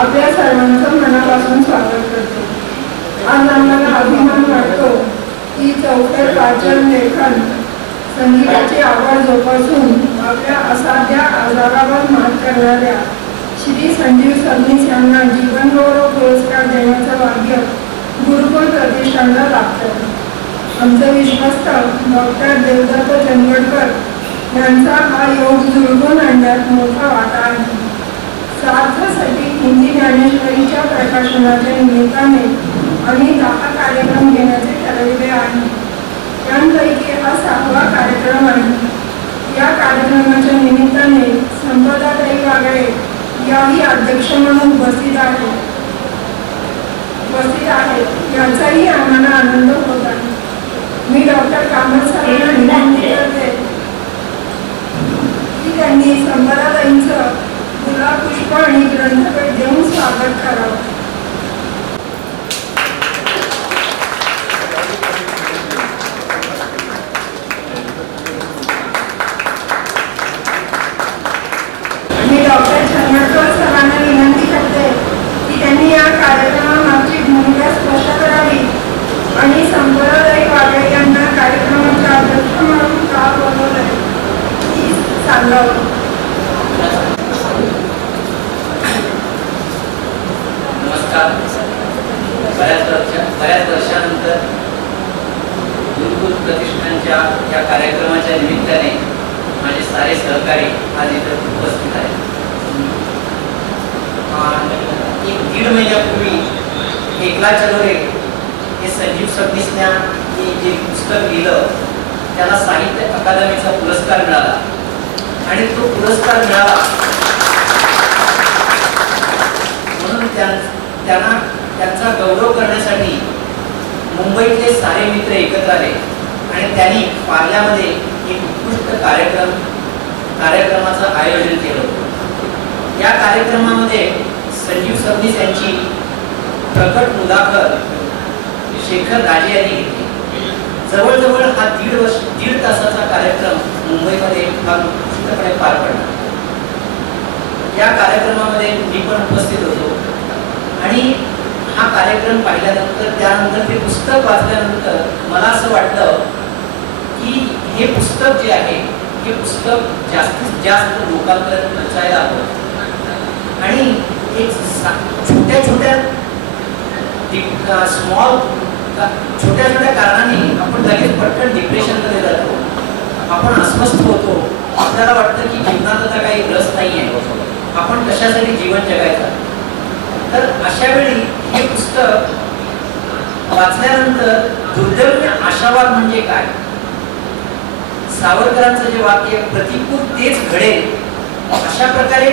आपल्या सर्वांचं मनापासून स्वागत करतो। आज आम्हाला अभिमान वाटतो की चौफेर वाचन लेखन संगीताची आवड जोपासून आपल्या असाध्य आजारावर मात करणाऱ्या श्री संजीव सबनीस यांना जीवनगौरव पुरस्कार देण्याचं भाग्य गुरुकुल प्रतिष्ठानला लाभतं। आमचे विश्वस्त डॉक्टर देवदत्त चंदगडकर यांचा हा योग जुळवून आणण्यात मोठा वाटा आहे। सार्थसाठी हिंदी ज्ञानेश्वरीच्या प्रकाशनाच्या निमित्ताने आम्ही 10 कार्यक्रम घेण्याचे ठरविले आहे। त्यांपैकी हा 6वा कार्यक्रम आहे। या कार्यक्रमाच्या निमित्ताने संपदाताई वागळे याही अध्यक्ष म्हणून उपस्थित आहेत याचाही आम्हाला आनंद होत आहे। मी डॉक्टर कामत साहेबांना विनंती करते की त्यांनी संपदाताईंचं गुलाब पुष्प आणि ग्रंथपेठ देऊन स्वागत करावं। मी डॉक्टर चंदगडकर सरांना विनंती करते की त्यांनी या कार्यक्रमामागची भूमिका स्पष्ट करावी आणि संपदाताई वागळे यांना कार्यक्रमाच्या अध्यक्ष म्हणून का बोलवलंय ती सांगावं। नमस्कार। बऱ्याच वर्षानंतर गुरुकुल प्रतिष्ठानच्या या कार्यक्रमाच्या निमित्ताने माझे सारे सहकारी आज इथे उपस्थित आहेत। 1-1.5 महिन्यापूर्वी एकला चलो रे हे संजीव सबनीसने जे पुस्तक लिहिलं त्याला साहित्य अकादमीचा पुरस्कार मिळाला आणि तो पुरस्कार मिळाला म्हणून त्यांचा गौरव करण्यासाठी मुंबईतले सारे मित्र एकत्र आले आणि त्यांनी पार्ल्यामध्ये एक उत्कृष्ट कार्यक्रमाचं आयोजन केलं होतं। या कार्यक्रमामध्ये संजीव सबनीस यांची प्रकट मुलाखत शेखर राजे यांनी घेतली। जवळजवळ हा 1.5 तासाचा कार्यक्रम मुंबईमध्ये फार उत्कृष्टपणे पार पडला। या कार्यक्रमामध्ये मी पण उपस्थित होतो आणि हा कार्यक्रम पाहिल्यानंतर त्यानंतर ते पुस्तक वाचल्यानंतर मला असं वाटलं की हे पुस्तक जे आहे हे पुस्तक जास्तीत जास्त लोकांपर्यंत पोहोचायला हवं आणि एक छोट्या कारणाने आपण लगेच पटकन डिप्रेशनमध्ये जातो, आपण अस्वस्थ होतो, आपल्याला वाटतं की जीवनात आता काही रस नाही आहे, आपण कशासाठी जीवन जगायचं। तर अशा वेळी हे पुस्तक वाचल्यानंतर दुर्दैवाने आशावाद म्हणजे काय, सावरकरांचं जे वाक्य प्रतिकूल तेच घडेल अशा प्रकारे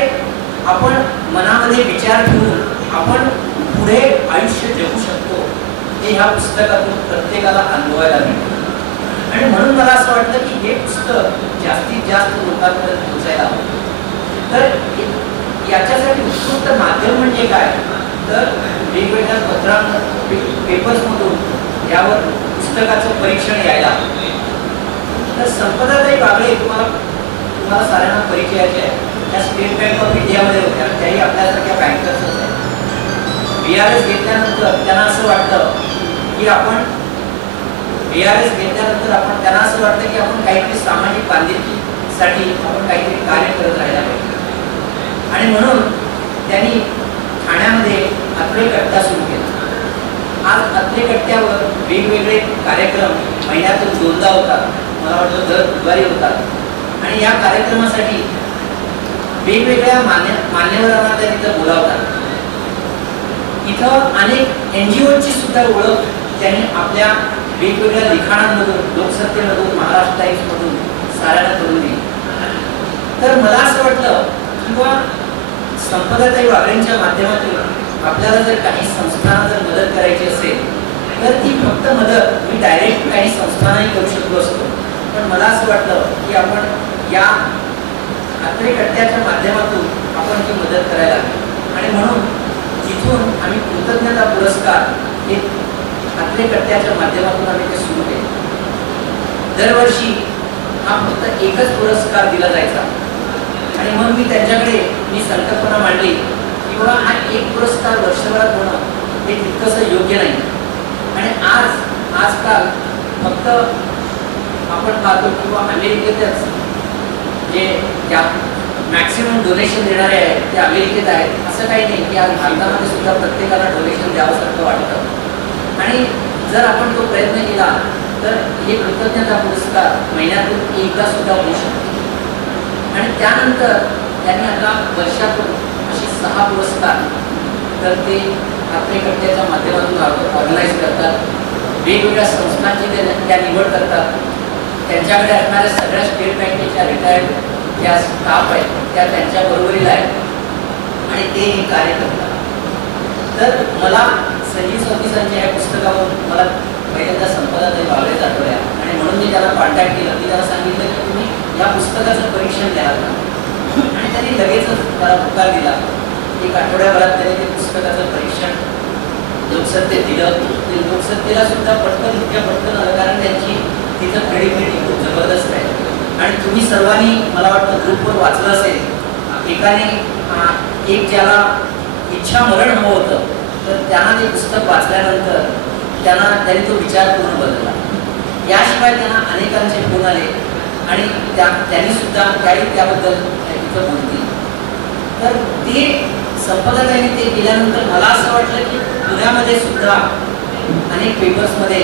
आपण मनामध्ये विचार ठेवून आपण पुढे आयुष्य जगू शकतो हे ह्या पुस्तकातून प्रत्येकाला अनुभवायला मिळतं। आणि म्हणून मला असं वाटतं की हे पुस्तक जास्तीत जास्त लोकांपर्यंत पोहोचायला हवं। तर याच्यासाठी उत्कृष्ट माध्यम म्हणजे काय, तर वेगवेगळ्या पेपर्समधून यावर पुस्तकाचं परीक्षण यायला। तर संपदाताई वागळे तुम्हाला साऱ्यांना परिचयाचे आहे। त्या स्टेट बँक ऑफ इंडियामध्ये होत्या, त्याही आपल्यासारख्या बँकर्सच आहेत। BRS घेतल्यानंतर त्यांना असं वाटतं की आपण त्यांना असं वाटतं की आपण काहीतरी सामाजिक बांधिलकीसाठी आपण काहीतरी कार्य करत राहायला पाहिजे आणि म्हणून त्यांनी ठाण्यामध्ये अत्रे कट्टा सुरू केला। आज अत्रे कट्ट्यावर वेगवेगळे कार्यक्रम महिन्यातून 2दा होतात, मला वाटतं दर बुधवारी होतात आणि या कार्यक्रमासाठी वेगवेगळ्या मान्यवरांना त्या तिथं बोलावतात। इथं अनेक NGOची सुद्धा ओळख त्यांनी आपल्या वेगवेगळ्या लिखाणांमधून, लोकसत्तेमधून, महाराष्ट्र टाइम्समधून साऱ्यांना करून दिली। तर मला असं वाटलं किंवा संपदाताई वागळेंच्या माध्यमातून आपल्याला जर काही संस्थांना जर मदत करायची असेल तर ती फक्त मदत मी डायरेक्ट काही संस्थांनाही करू शकलो असतो, पण मला असं वाटलं की आपण या अत्रे कट्ट्याच्या माध्यमातून आपण ती मदत करायला हवी आणि म्हणून तिथून आम्ही कृतज्ञता पुरस्कार हे अत्रे कट्ट्याच्या माध्यमातून आम्ही ते सुरू केले। दरवर्षी हा फक्त एकच पुरस्कार दिला जायचा आणि मग मी त्यांच्याकडे संकल्पना मांडली की किंवा हा एक पुरस्कार वर्षभरात होणं हे तितकंसं योग्य नाही. आणि आजकाल फक्त आपण पाहतो किंवा अमेरिकेतच जे मॅक्सिमम डोनेशन देणारे आहेत ते अमेरिकेत आहेत, असं काही नाही की आज भारतामध्ये सुद्धा प्रत्येकाला डोनेशन द्यावंसारखं वाटतं. आणि जर आपण तो प्रयत्न केला तर हे कृतज्ञता पुरस्कार महिन्यातून एकदा सुद्धा होऊ शकतो. आणि त्यानंतर त्यांनी आता वर्षातून असे 6 पुरस्कार तर ते पत्रिकट्ट्याच्या माध्यमातून ऑर्गनाईज करतात. वेगवेगळ्या संस्थांची त्या निवड करतात. त्यांच्याकडे असणाऱ्या सगळ्या स्टेट बँकेच्या रिटायर्ड ज्या स्टाफ आहेत त्या त्यांच्या बरोबरीला आहेत आणि ते हे कार्य करतात. तर मला संजीव ऑफिसांच्या या पुस्तकावर मला पहिल्यांदा संपदाताई भावरे आठवल्या आणि म्हणून मी त्याला कॉन्टॅक्ट केलं. मी त्याला सांगितलं की तुम्ही या पुस्तकाचं परीक्षण द्याल का, आणि त्यांनी लगेचच मला होकार दिला. 1 आठवड्याभरात त्यांनी ते पुस्तकाचं परीक्षण लोकसत्तेत दिलं. ते लोकसत्तेला सुद्धा इतक्या पटकन आलं कारण त्यांची तिथं क्रेडिबिलिटी खूप जबरदस्त आहे. आणि तुम्ही सर्वांनी मला वाटतं ग्रुपवर वाचलं असेल, एकाने एक ज्याला इच्छा मरण हवं होतं तर त्यांना ते पुस्तक वाचल्यानंतर त्यांनी तो विचार पूर्ण बदलला. याशिवाय त्यांना अनेकांचे फोन आले आणि त्यांनी सुद्धा त्याबद्दल तिथं बोलतील. तर ते संपादकांनी ते केल्यानंतर मला असं वाटलं की पुण्यामध्ये सुद्धा अनेक पेपर्समध्ये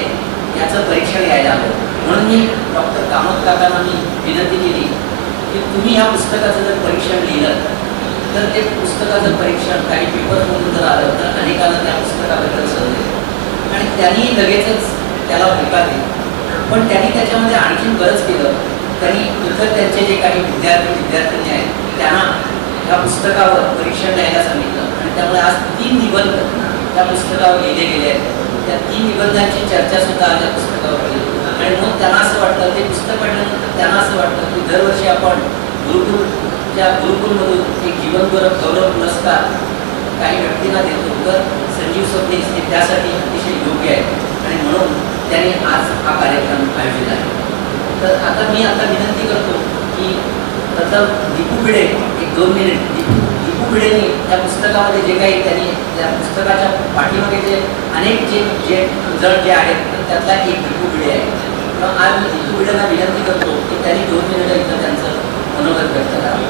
याचं परीक्षण यायला हवं. म्हणून मी डॉक्टर कामत काकांना मी विनंती केली की तुम्ही ह्या पुस्तकाचं जर परीक्षण लिहिलं तर ते पुस्तकाचं परीक्षण काही पेपर्समधून जर आलं तर अनेकांना त्या पुस्तकाबद्दल समजेल. आणि त्यांनी लगेचच त्याला होकार दिला. पण त्यांनी त्याच्यामध्ये आणखीन बरंच केलं. त्यांनी इतर त्यांचे जे काही विद्यार्थिनी आहेत त्यांना या पुस्तकावर परीक्षण द्यायला सांगितलं. आणि त्यामुळे आज 3 निबंध त्या पुस्तकावर लिहिले गेले आहेत. त्या 3 निबंधांची चर्चा सुद्धा आज त्या पुस्तकावर केली. आणि मग त्यांना असं वाटतं, ते पुस्तक पडल्यानंतर त्यांना असं वाटतं की दरवर्षी आपण गुरुकुलमधून एक जीवन गौरव पुरस्कार काही व्यक्तींना देतो, तर संजीव सबनीस हे त्यासाठी अतिशय योग्य आहे. आणि म्हणून त्यांनी आज हा कार्यक्रम आयोजित आहे. तर आता मी विनंती करतो की प्रथम दीपू भिडे 1-2 मिनिट. दीपू भिडेनी त्या पुस्तकामध्ये जे काही त्यांनी त्या पुस्तकाच्या पाठीमागे जे अनेक जे जण जे आहेत त्यातला एक दीपू भिडे आहे. मग आज मी दीपू भिडेंना विनंती करतो की त्यांनी 2 मिनिटं इथं त्यांचं मनोगत व्यक्त करावं.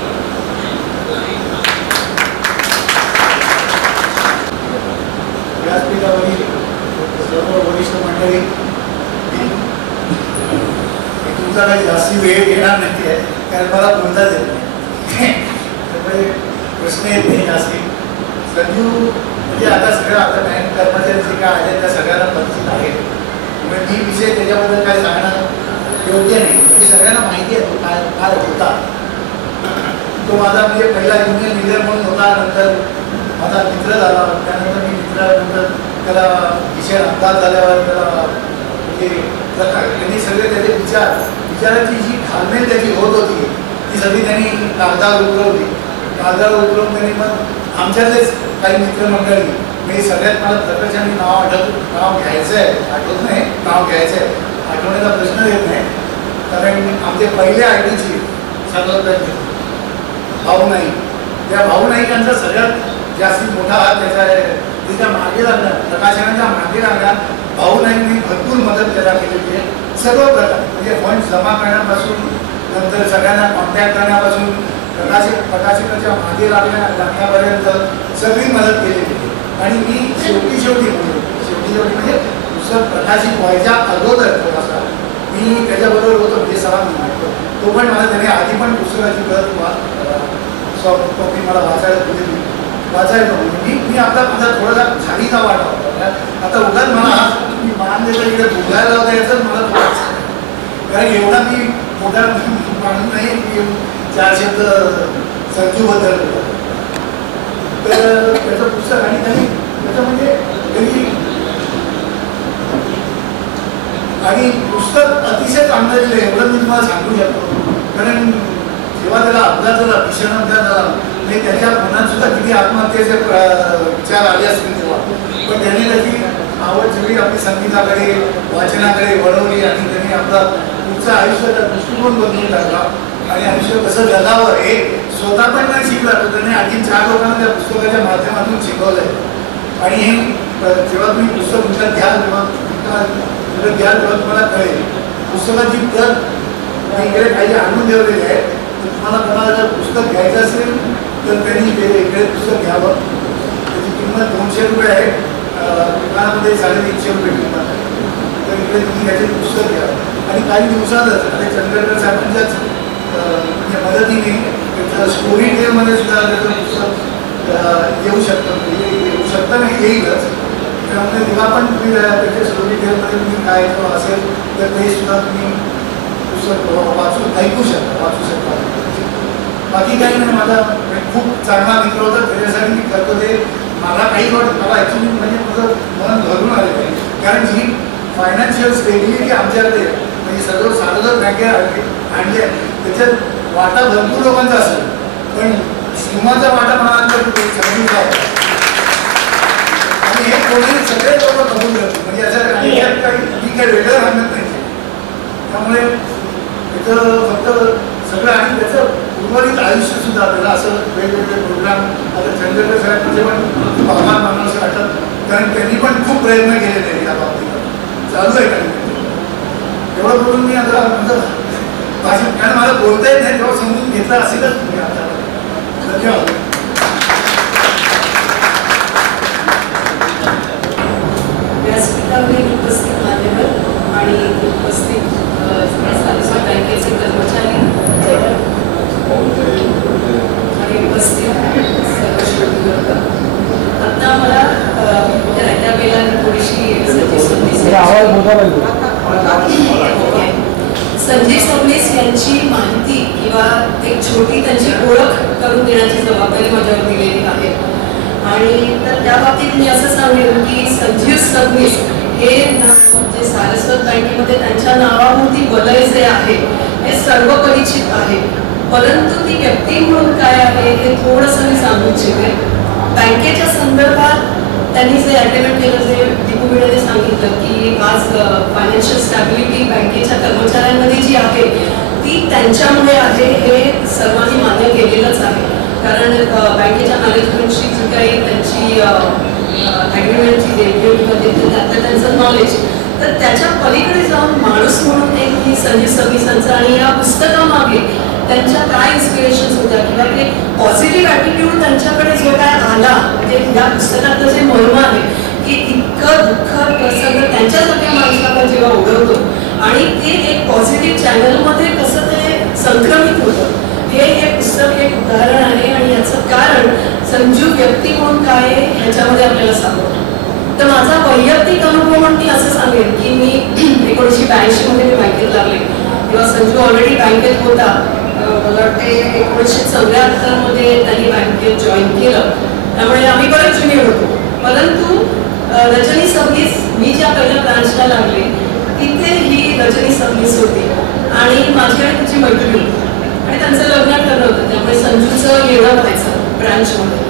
व्यासपीठावरील सर्व वरिष्ठ मंडळी, तुमचा काही जास्ती वेळ घेणार नाही आहे कारण मला बोलताच येत नाही, त्यामुळे प्रश्न येत नाही जास्ती. संजीव म्हणजे आता बँक कर्मचारी जे काय आहेत त्या सगळ्यांना परिचित आहेत. त्यामुळे मी विषय त्याच्याबद्दल काय सांगणं योग्य नाही. म्हणजे सगळ्यांना माहिती आहे तो काय होता. तो माझा म्हणजे पहिला युनियन लीडर म्हणून होता. नंतर माझा मित्र झाला. त्यानंतर मी मित्रानंतर त्याला विषय अपघात झाल्यावर त्याला म्हणजे त्यांनी सगळे त्याचे विचाराची जी घालमेल त्याची होत होती ती सगळी त्यांनी कागदावर उतरवली. कागदावर उतरवून त्यांनी मग आमच्यातलेच काही मित्रमंडळी मी सगळ्यात मला प्रकर्षाने नाव घ्यायचं आहे, आठवत नाही नाव घ्यायचं आहे, आठवण्याचा प्रश्न येत नाही कारण आमचे पहिले आय.टी. चीफ सर्वोत्तम भाऊ नाईक, त्या भाऊ नाईकांचा सगळ्यात जास्ती मोठा हात त्याच्या मागे लागला. प्रकाशनाच्या मागे लागला. भाऊ नाईकनी भरपूर मदत त्याला केलेली आहे सर्व प्रकार, म्हणजे फंड जमा करण्यापासून नंतर सगळ्यांना कॉन्टॅक्ट करण्यापासून प्रकाशकाच्या मागे लागण्यापर्यंत सगळी मदत केलेली आहे. आणि मी शेवटी म्हणजे पुस्तक प्रकाशित व्हायच्या अगोदर थोडासा मी त्याच्याबरोबर होतो म्हणजे 6 महिने. तो पण मला त्याने आधी पण पुस्तकाची सॉफ्ट कॉपी मला वाचायला दिलेली वाचायला मी आपला माझा थोडासा झालीचा वाटा होता. आता उगाच मला मी मान देता इकडे बोलायला होता याचं मला थोडंच कारण एवढा मी मोठा माणूस नाही की 4 शब्द संजूबद्दल बोलतो. तर त्याचं पुस्तक आणि त्यांनी त्याचं म्हणजे त्यांनी आणि पुस्तक अतिशय चांगलं लिहिलं एवढं मी तुम्हाला सांगू शकतो. कारण जेव्हा त्याला अपघात झाला भीषण अपघात झाला म्हणजे त्याच्या मनात सुद्धा किती आत्महत्येचे विचार आले असतील तेव्हा, पण त्यांनी त्याची आवड सगळी आपली संगीताकडे वाचनाकडे वळवली आणि त्यांनी आपलं पुढचं आयुष्याचा दृष्टिकोन बदलून टाकला आणि आयुष्य कसं जगावं हे स्वतः पण नाही शिकला, तर त्याने आणखी 4 लोकांना त्या पुस्तकाच्या माध्यमातून शिकवलंय. आणि हे जेव्हा तुम्ही पुस्तक विकत घ्याल तेव्हा तुम्हाला कळेल पुस्तकाची तर इकडे काही आणून ठेवलेले आहे. तुम्हाला कोणाला जर पुस्तक घ्यायचं असेल तर त्यांनी इकडे पुस्तक घ्यावं. त्याची किंमत 200 रुपये आहे, दुकानामध्ये 350 रुपये किंमत आहे. तर इकडे तुम्ही त्याचे पुस्तक घ्या. आणि काही दिवसातच आणि चंद्रकर साहेबांच्याच म्हणजे मदतीने त्याचं स्टोरी टेलमध्ये सुद्धा त्याचं पुस्तक येऊ शकतं नाही येईलच. त्यामुळे जेव्हा पण तुम्ही त्याच्या स्टोरी टेलमध्ये तुम्ही काय असेल तर ते सुद्धा तुम्ही पुस्तक ऐकू शकता. बाकी काही नाही. माझा खूप चांगला मित्र होता, त्याच्यासाठी मी करतो ते. मला काही वाटत मला ॲक्च्युली म्हणजे माझं मन भरून आलेलं आहे. कारण जी फायनान्शियल स्टेबिलिटी आमच्याकडे म्हणजे सर्व सार्वजनिक बँकेत आणले त्याच्यात वाटा भरपूर लोकांचा असेल, पण सिंहाचा वाटा म्हणाल तर समजून आहे. आणि हे कोणी सगळे लोक कबूल करतो म्हणजे याच्यात काही मी काही वेगळं सांगत नाही. त्यामुळे त्याचं फक्त सगळं आणि त्याचं उर्वरित आयुष्य सुद्धा आपल्याला असं वेगवेगळे प्रोग्राम आता चंद्रकर साहेबांचे पण खूप आभार मानावं असं वाटतं. कारण त्यांनी पण खूप प्रयत्न केलेले आहेत या बाबतीत. चालू आहे काही एवढं बोलून मी आता माझं भाषण कारण मला बोलता येत नाही तेव्हा समजून घेतलं असेलच तुम्ही आता. धन्यवाद. व्यासपीठावरील उपस्थित मान्यवर आणि उपस्थित सारस्वत बँकेचे कर्मचारी आणि उपस्थित सर्व श्रोतृवर्ग, आता मला त्या वेळेला थोडीशी संजय सबनीस यांची माहिती किंवा एक छोटी त्यांची ओळख करून देण्याची जबाबदारी माझ्यावर दिलेली आहे. आणि तर त्या बाबतीत मी असं सांगेन की संजीव सबनीस हे नाव जे सारस्वत बँकेमध्ये त्यांच्या नावाभोवती वलय जे आहे हे सर्व परिचित आहे. परंतु ती व्यक्ती म्हणून काय आहे हे थोडंसं मी सांगू इच्छिते. बँकेच्या संदर्भात त्यांनी जे ॲग्रीमेंट केलं, जे दीपू भिडेने सांगितलं की आज फायनान्शियल स्टॅबिलिटी बँकेच्या कर्मचाऱ्यांमध्ये जी आहे ती त्यांच्यामुळे आहे, हे सर्वांनी मान्य केलेलंच आहे. कारण बँकेच्या मॅनेजमेंटची जी काही त्यांची ॲग्रीमेंटची देणगी त्यातलं त्यांचं नॉलेज, तर त्याच्या पलीकडे जाऊन माणूस म्हणून एक ही संजीव सबनीसांचं आणि या पुस्तकामागे त्यांच्या काय इन्स्पिरेशन्स होत्या किंवा ते पॉझिटिव्ह ॲटिट्यूड त्यांच्याकडे जो काय आला म्हणजे या पुस्तकातलं जे मर्म आहे की इतकं दुःखद प्रसंग त्यांच्यासारख्या माणसाला जेव्हा ओढवतो आणि ते एक पॉझिटिव्ह चॅनलमध्ये कसं ते संक्रमित होतं, हे पुस्तक एक उदाहरण आहे. आणि याचं कारण संजू व्यक्ती म्हणून काय ह्याच्यामध्ये आपल्याला सापडतं. तर माझा वैयक्तिक अनुभव म्हणून मी असं सांगेन की मी 1982 मध्ये बँकेत लागले तेव्हा संजू ऑलरेडी बँकेत होता. मला वाटते 1974 मध्ये त्यांनी बँकेत जॉईन केलं, त्यामुळे आम्ही बरेच जुनियर होतो. परंतु रजनी सबनीस, मी ज्या पहिल्या ब्रांचला लागले तिथे ही रजनी सबनीस होती आणि माझी आणि तिची मैत्रीण होती आणि त्यांचं लग्न ठरलं होतं. त्यामुळे संजूचं येणं व्हायचं ब्रांचमध्ये.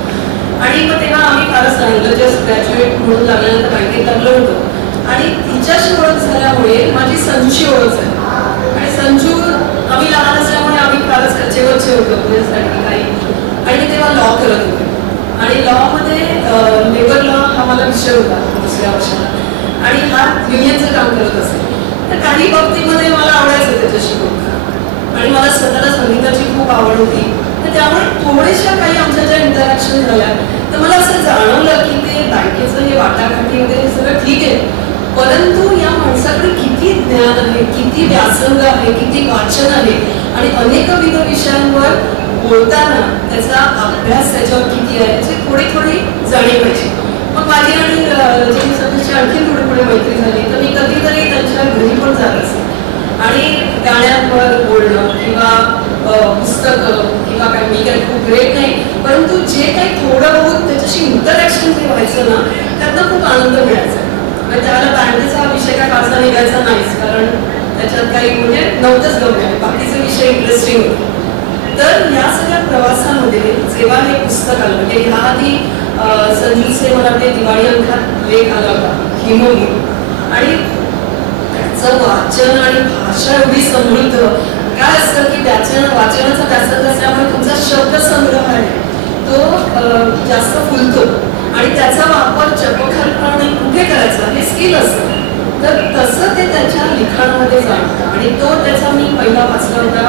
आणि मग तेव्हा आम्ही फारच लागलं, जस्ट ग्रॅज्युएट म्हणून लागल्यानंतर बँकेत लागलो होतो आणि तिच्याशी ओळख झाल्यामुळे माझी संजूशी ओळख झाली. आणि संजू आम्ही लहान असल्यामुळे आम्ही फारच कच्चे होतो पुण्यासाठी काही. आणि तेव्हा लॉ करत होते आणि लॉमध्ये लेबर लॉ हा मला विषय होता दुसऱ्या वर्षाला आणि हा युनियनचं काम करत असेल. तर काही बाबतीमध्ये मला आवडायचं त्याच्याशी बोलणं आणि मला स्वतःला संगीताची खूप आवड होती. तर त्यामुळे थोड्याशा काही आमच्या ज्या इंटरॅक्शन झाल्या तर मला असं जाणवलं की ते बँकेचं हे वाटाघाटी वगैरे सगळं ठीक आहे, परंतु या माणसाकडे किती ज्ञान आहे, किती व्यासंग आहे, किती वाचन आहे आणि अनेकविध विषयांवर बोलताना त्याचा अभ्यास त्याच्यावर किती आहे याची थोडी जाणीव पाहिजे. मग माझी आणि रजनी सबनीसची आणखी थोडी पुढे मैत्री झाली. तर मी कधीतरी त्यांच्या घरी पण जात असे आणि गाण्यांवर बोलणं किंवा पुस्तकं किंवा काय, मी काही खूप ग्रेट नाही परंतु जे काही थोडं बहुत त्याच्याशी इंटरॅक्शन जे व्हायचं ना त्यातनं खूप आनंद मिळायचा. म्हणजे त्याला बँकेचा विषय काय फारसा निघायचा नाहीच, कारण त्याच्यात काही म्हणजे नव्हतंच गम्य, बाकीचे विषय इंटरेस्टिंग होते. तर या सगळ्या प्रवासामध्ये जेव्हा हे पुस्तक आलं म्हणजे ह्या आधी संजूचे मला ते दिवाळी अंकात लेख आला होता हिमोनी आणि त्याचं वाचन आणि भाषा एवढी समृद्ध, काय असतं की वाचनाचा व्यासंग असल्यामुळे तुमचा शब्दसंग्रह आहे तो जास्त फुलतो आणि त्याचा वापर जपखालपणे कुठे करायचा हे स्किल असतं. तर तसं ते त्याच्या लिखाणामध्ये जाणतं आणि तो त्याचा मी पहिला वाचला होता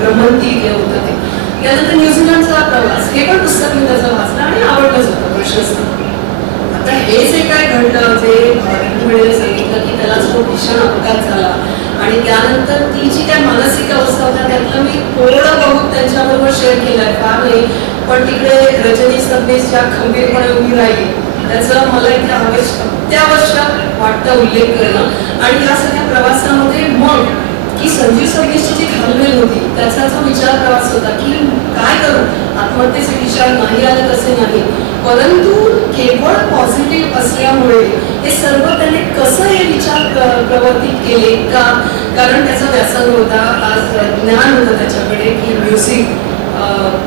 ब्रह्मंती जे होतं ते. त्यानंतर न्यूझीलंडचा प्रवास हे पण पुस्तक मी त्याचं वाचलं आणि आवडलंच होतं प्रशस्त. आता हे जे काय घडलं जे वेळेला सांगितलं की त्याला जो भीषण अपघात झाला आणि त्यानंतर ती जी काय मानसिक अवस्था होता त्यातलं मी थोडं बहुत त्यांच्याबरोबर शेअर केलंय का नाही, पण तिकडे रजनी सबनीस ज्या खंबीरपणे उभी राहिली त्याचं मला इथे अत्यावश्यक वाटतं उल्लेख करणं. आणि या सगळ्या प्रवासामध्ये मग की संजीव सबनीसची जी घालमेल होती त्याचा जो विचार प्रवास होता की काय करू, आत्महत्येचे विचार नाही आले तसे नाही, परंतु केवळ पॉझिटिव्ह असल्यामुळे हे सर्व त्याने कसं हे विचार प्रवर्तित केले का, कारण त्याचा व्यासंग होता, आज ज्ञान होतं त्याच्याकडे की म्युझिक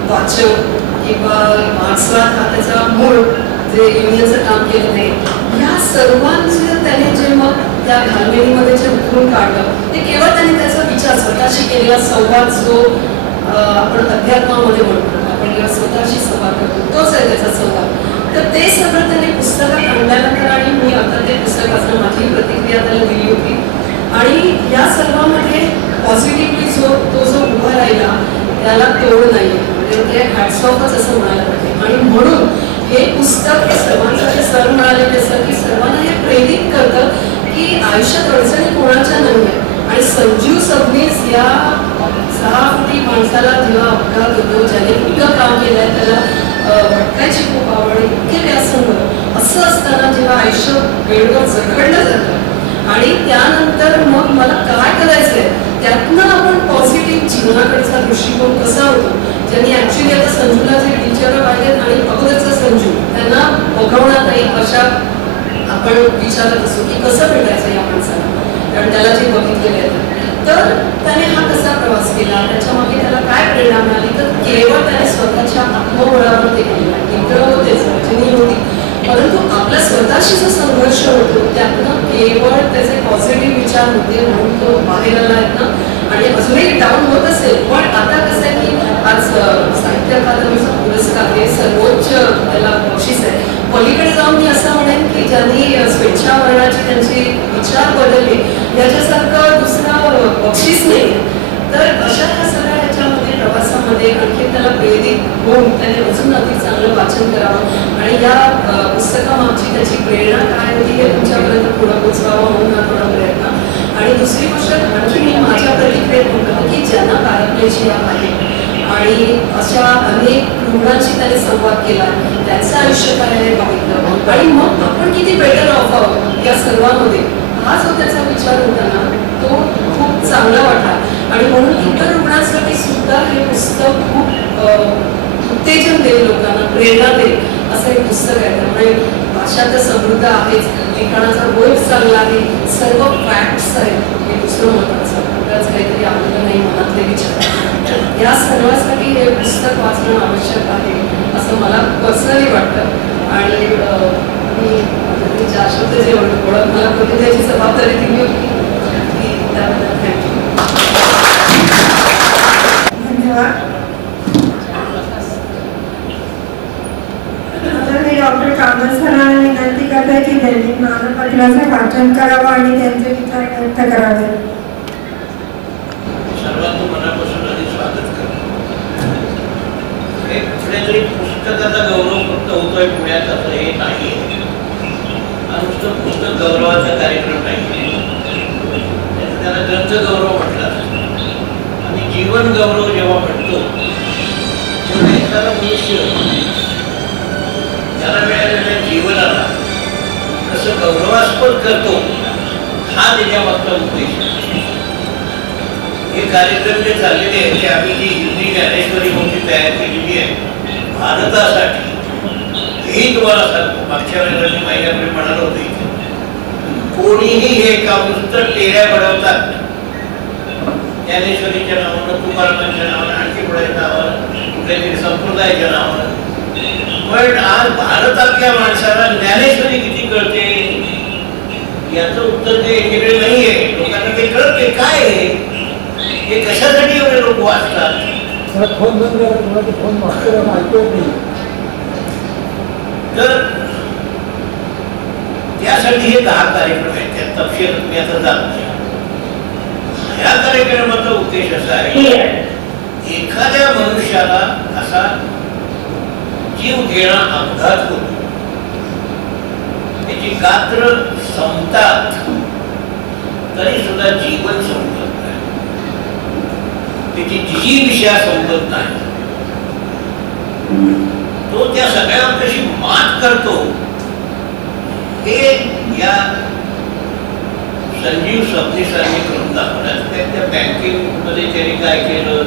वाचन किंवा मार्क्सवाद हा त्याचा मूळ जे युनियनचं काम केलं नाही, ह्या सर्वांचं त्याने जे मग त्या घालमेलीमध्ये जे उकरून काढलं ते केवळ त्याने त्याचा विचार स्वतःशी केलेला संवाद जो आपण अध्यात्मामध्ये म्हणतो, आपण जेव्हा स्वतःशी संवाद करतो तोच आहे त्याचा संवाद. तर ते सगळं त्याने पुस्तकात आणल्यानंतर आणि मी आता ते पुस्तक वाचून माझी प्रतिक्रिया त्याला दिली होती आणि या सर्वांमध्ये पॉझिटिव्हली तो जो उभा राहिला त्याला तोड नाही, म्हणजे ते हॅट्स ऑफच असं म्हणायला पाहिजे. आणि म्हणून हे पुस्तक हे सर्वांसाठी सर म्हणाले तसं की सर्वांना हे प्रेरित करतं की आयुष्यात अडचणी कोणाच्या नाही. आणि संजीव सबनीस या 6 कोटी माणसाला जेव्हा अपघात होतो, ज्याने इतकं काम केलंय, त्याला भटकायची खूप आवड, इतके व्यासंग असं असताना जेव्हा आयुष्य वेळेवर जखडलं जातं आणि त्यानंतर मग मला काय करायचंय त्यातनं आपण पॉझिटिव्ह जीवनाकडचा दृष्टिकोन कसा होतो, ज्यांनी ऍक्च्युली आता संजूला जे टीचर पाहिजेत आणि अगोदरचा संजू त्यांना बघवण्यात येईल अशा आपण विचारत असतो की कसं भेटायचं या माणसाला, कारण त्याला जे बघितलेले आहे. तर त्याने हा कसा प्रवास केला, त्याच्यामागे त्याला काय प्रेरणा मिळाली, तर केवळ त्याने स्वतःच्या आत्मबळावर ते केलेला. मित्र होतेच, रजनी होती, परंतु आपला स्वतःशी जो संघर्ष होतो त्यातनं केवळ त्याचे पॉझिटिव्ह विचार होते म्हणून तो बाहेर आला आहेत ना. आणि अजूनही डाऊन होत असेल, पण आता कसं आहे की आज साहित्य अकादमीचा पुरस्कार हे सर्वोच्च त्याला बक्षीस आहे. पलीकडे जाऊन मी असं म्हणेन की ज्यांनी स्वेच्छावरणाचे त्यांचे विचार बदलले याच्यासारखं दुसरं बक्षीस नाही. तर अशा ह्या सगळ्या ह्याच्यामध्ये प्रवासामध्ये आणखी त्याला प्रेरित होऊन त्याने अजून अधिक चांगलं वाचन करावं आणि या पुस्तकामागची त्याची प्रेरणा काय होती हे तुमच्यापर्यंत पुढं पोचवावं म्हणून हा थोडा प्रयत्न. आणि दुसरी गोष्ट आणखी मी माझ्या प्रतिक्रियेत म्हणतो की ज्यांना पॅराप्लेजिया आहे आणि अशा अनेक रुग्णांशी त्याने संवाद केला, त्यांचं आयुष्य काय आहे बघितलं आणि मग आपण किती बेटर ऑफ आहोत या सर्वांमध्ये, हा जो त्याचा विचार होता ना तो खूप चांगला वाटला. आणि म्हणून इतर रुग्णांसाठी सुद्धा हे पुस्तक खूप उत्तेजन देईल, लोकांना प्रेरणा देईल असं एक पुस्तक आहे. त्यामुळे भाषा तर समृद्ध आहेच, लिखाणाचा बोध चांगला आहे, सर्व फॅक्ट्स आहेत, हे दुसरं महत्वाचं, आपल्याच काहीतरी आपल्याला नाही मनातले विचार, या सर्वांसाठी हे पुस्तक वाचणं आवश्यक आहे असं मला पर्सनली वाटतं. आणि मी ज्या शब्द जे ओळख मला कधी त्याची जबाबदारी दिली होती की त्याबद्दल थँक्यू. धन्यवाद. आता मी डॉक्टर कामत सरांना विनंती करते की त्यांनी मानपत्राचं वाचन करावं आणि त्यांचे विचार व्यक्त करावे. सर्वांचं मनापासून आधी स्वागत करतो. कुठेतरी पुस्तकाचा गौरव फक्त होतोय पुण्यात असं हे नाही, हा नुसतं पुस्तक गौरवाचा कार्यक्रम नाही, त्याला ग्रंथ गौरव म्हटला. आणि जीवन गौरव जेव्हा म्हणतो तेव्हा एखादा मनुष्य त्याला मिळालेल्या जीवनाला कसं गौरवास्पद करतो हा त्याच्यामागचा उद्देश आहे. हे कार्यक्रम जे चाललेले आहेत ते आम्ही जी हिंदी ज्ञानेश्वरी मोठी तयार केलेली आहे भारतासाठी, हेही तुम्हाला सांगतो. मागच्या वेळेला मी महिन्यापूर्वी म्हणालो होतो इथे कोणीही हे काम नुसतं टेऱ्या बनवतात ज्ञानेश्वरीच्या नावानं, तुकारामांच्या नावानं, आणखी पुढे नावानं, कुठल्या तरी संप्रदायाच्या नावानं. पण आज भारतातल्या माणसाला ज्ञानेश्वरी किती कळते याचं उत्तर ते एकीकडे नाहीये. लोकांना ते कळते काय आहे हे कशासाठी एवढे लोक वाचतात? फोन बंद करा, कोणाचे फोन मागतो ऐकू नाही. तर त्यासाठी हे 10 कार्यक्रम आहेत. त्यात तपशील मी आता जात नाही. या कार्यक्रमाचा उद्देश असा आहे, एखाद्या मनुष्याला असा जीव घेणा अपघात होतो, त्याची गात्र संपतात तरी सुद्धा जीवन संपत नाही, त्याची जिजीविषा संपत नाही. तो त्या सगळ्यावर कशी मात करतो हे या संजीव सबनीसांनी करून दाखवलं. त्या बँकिंग मध्ये त्यांनी काय केलं,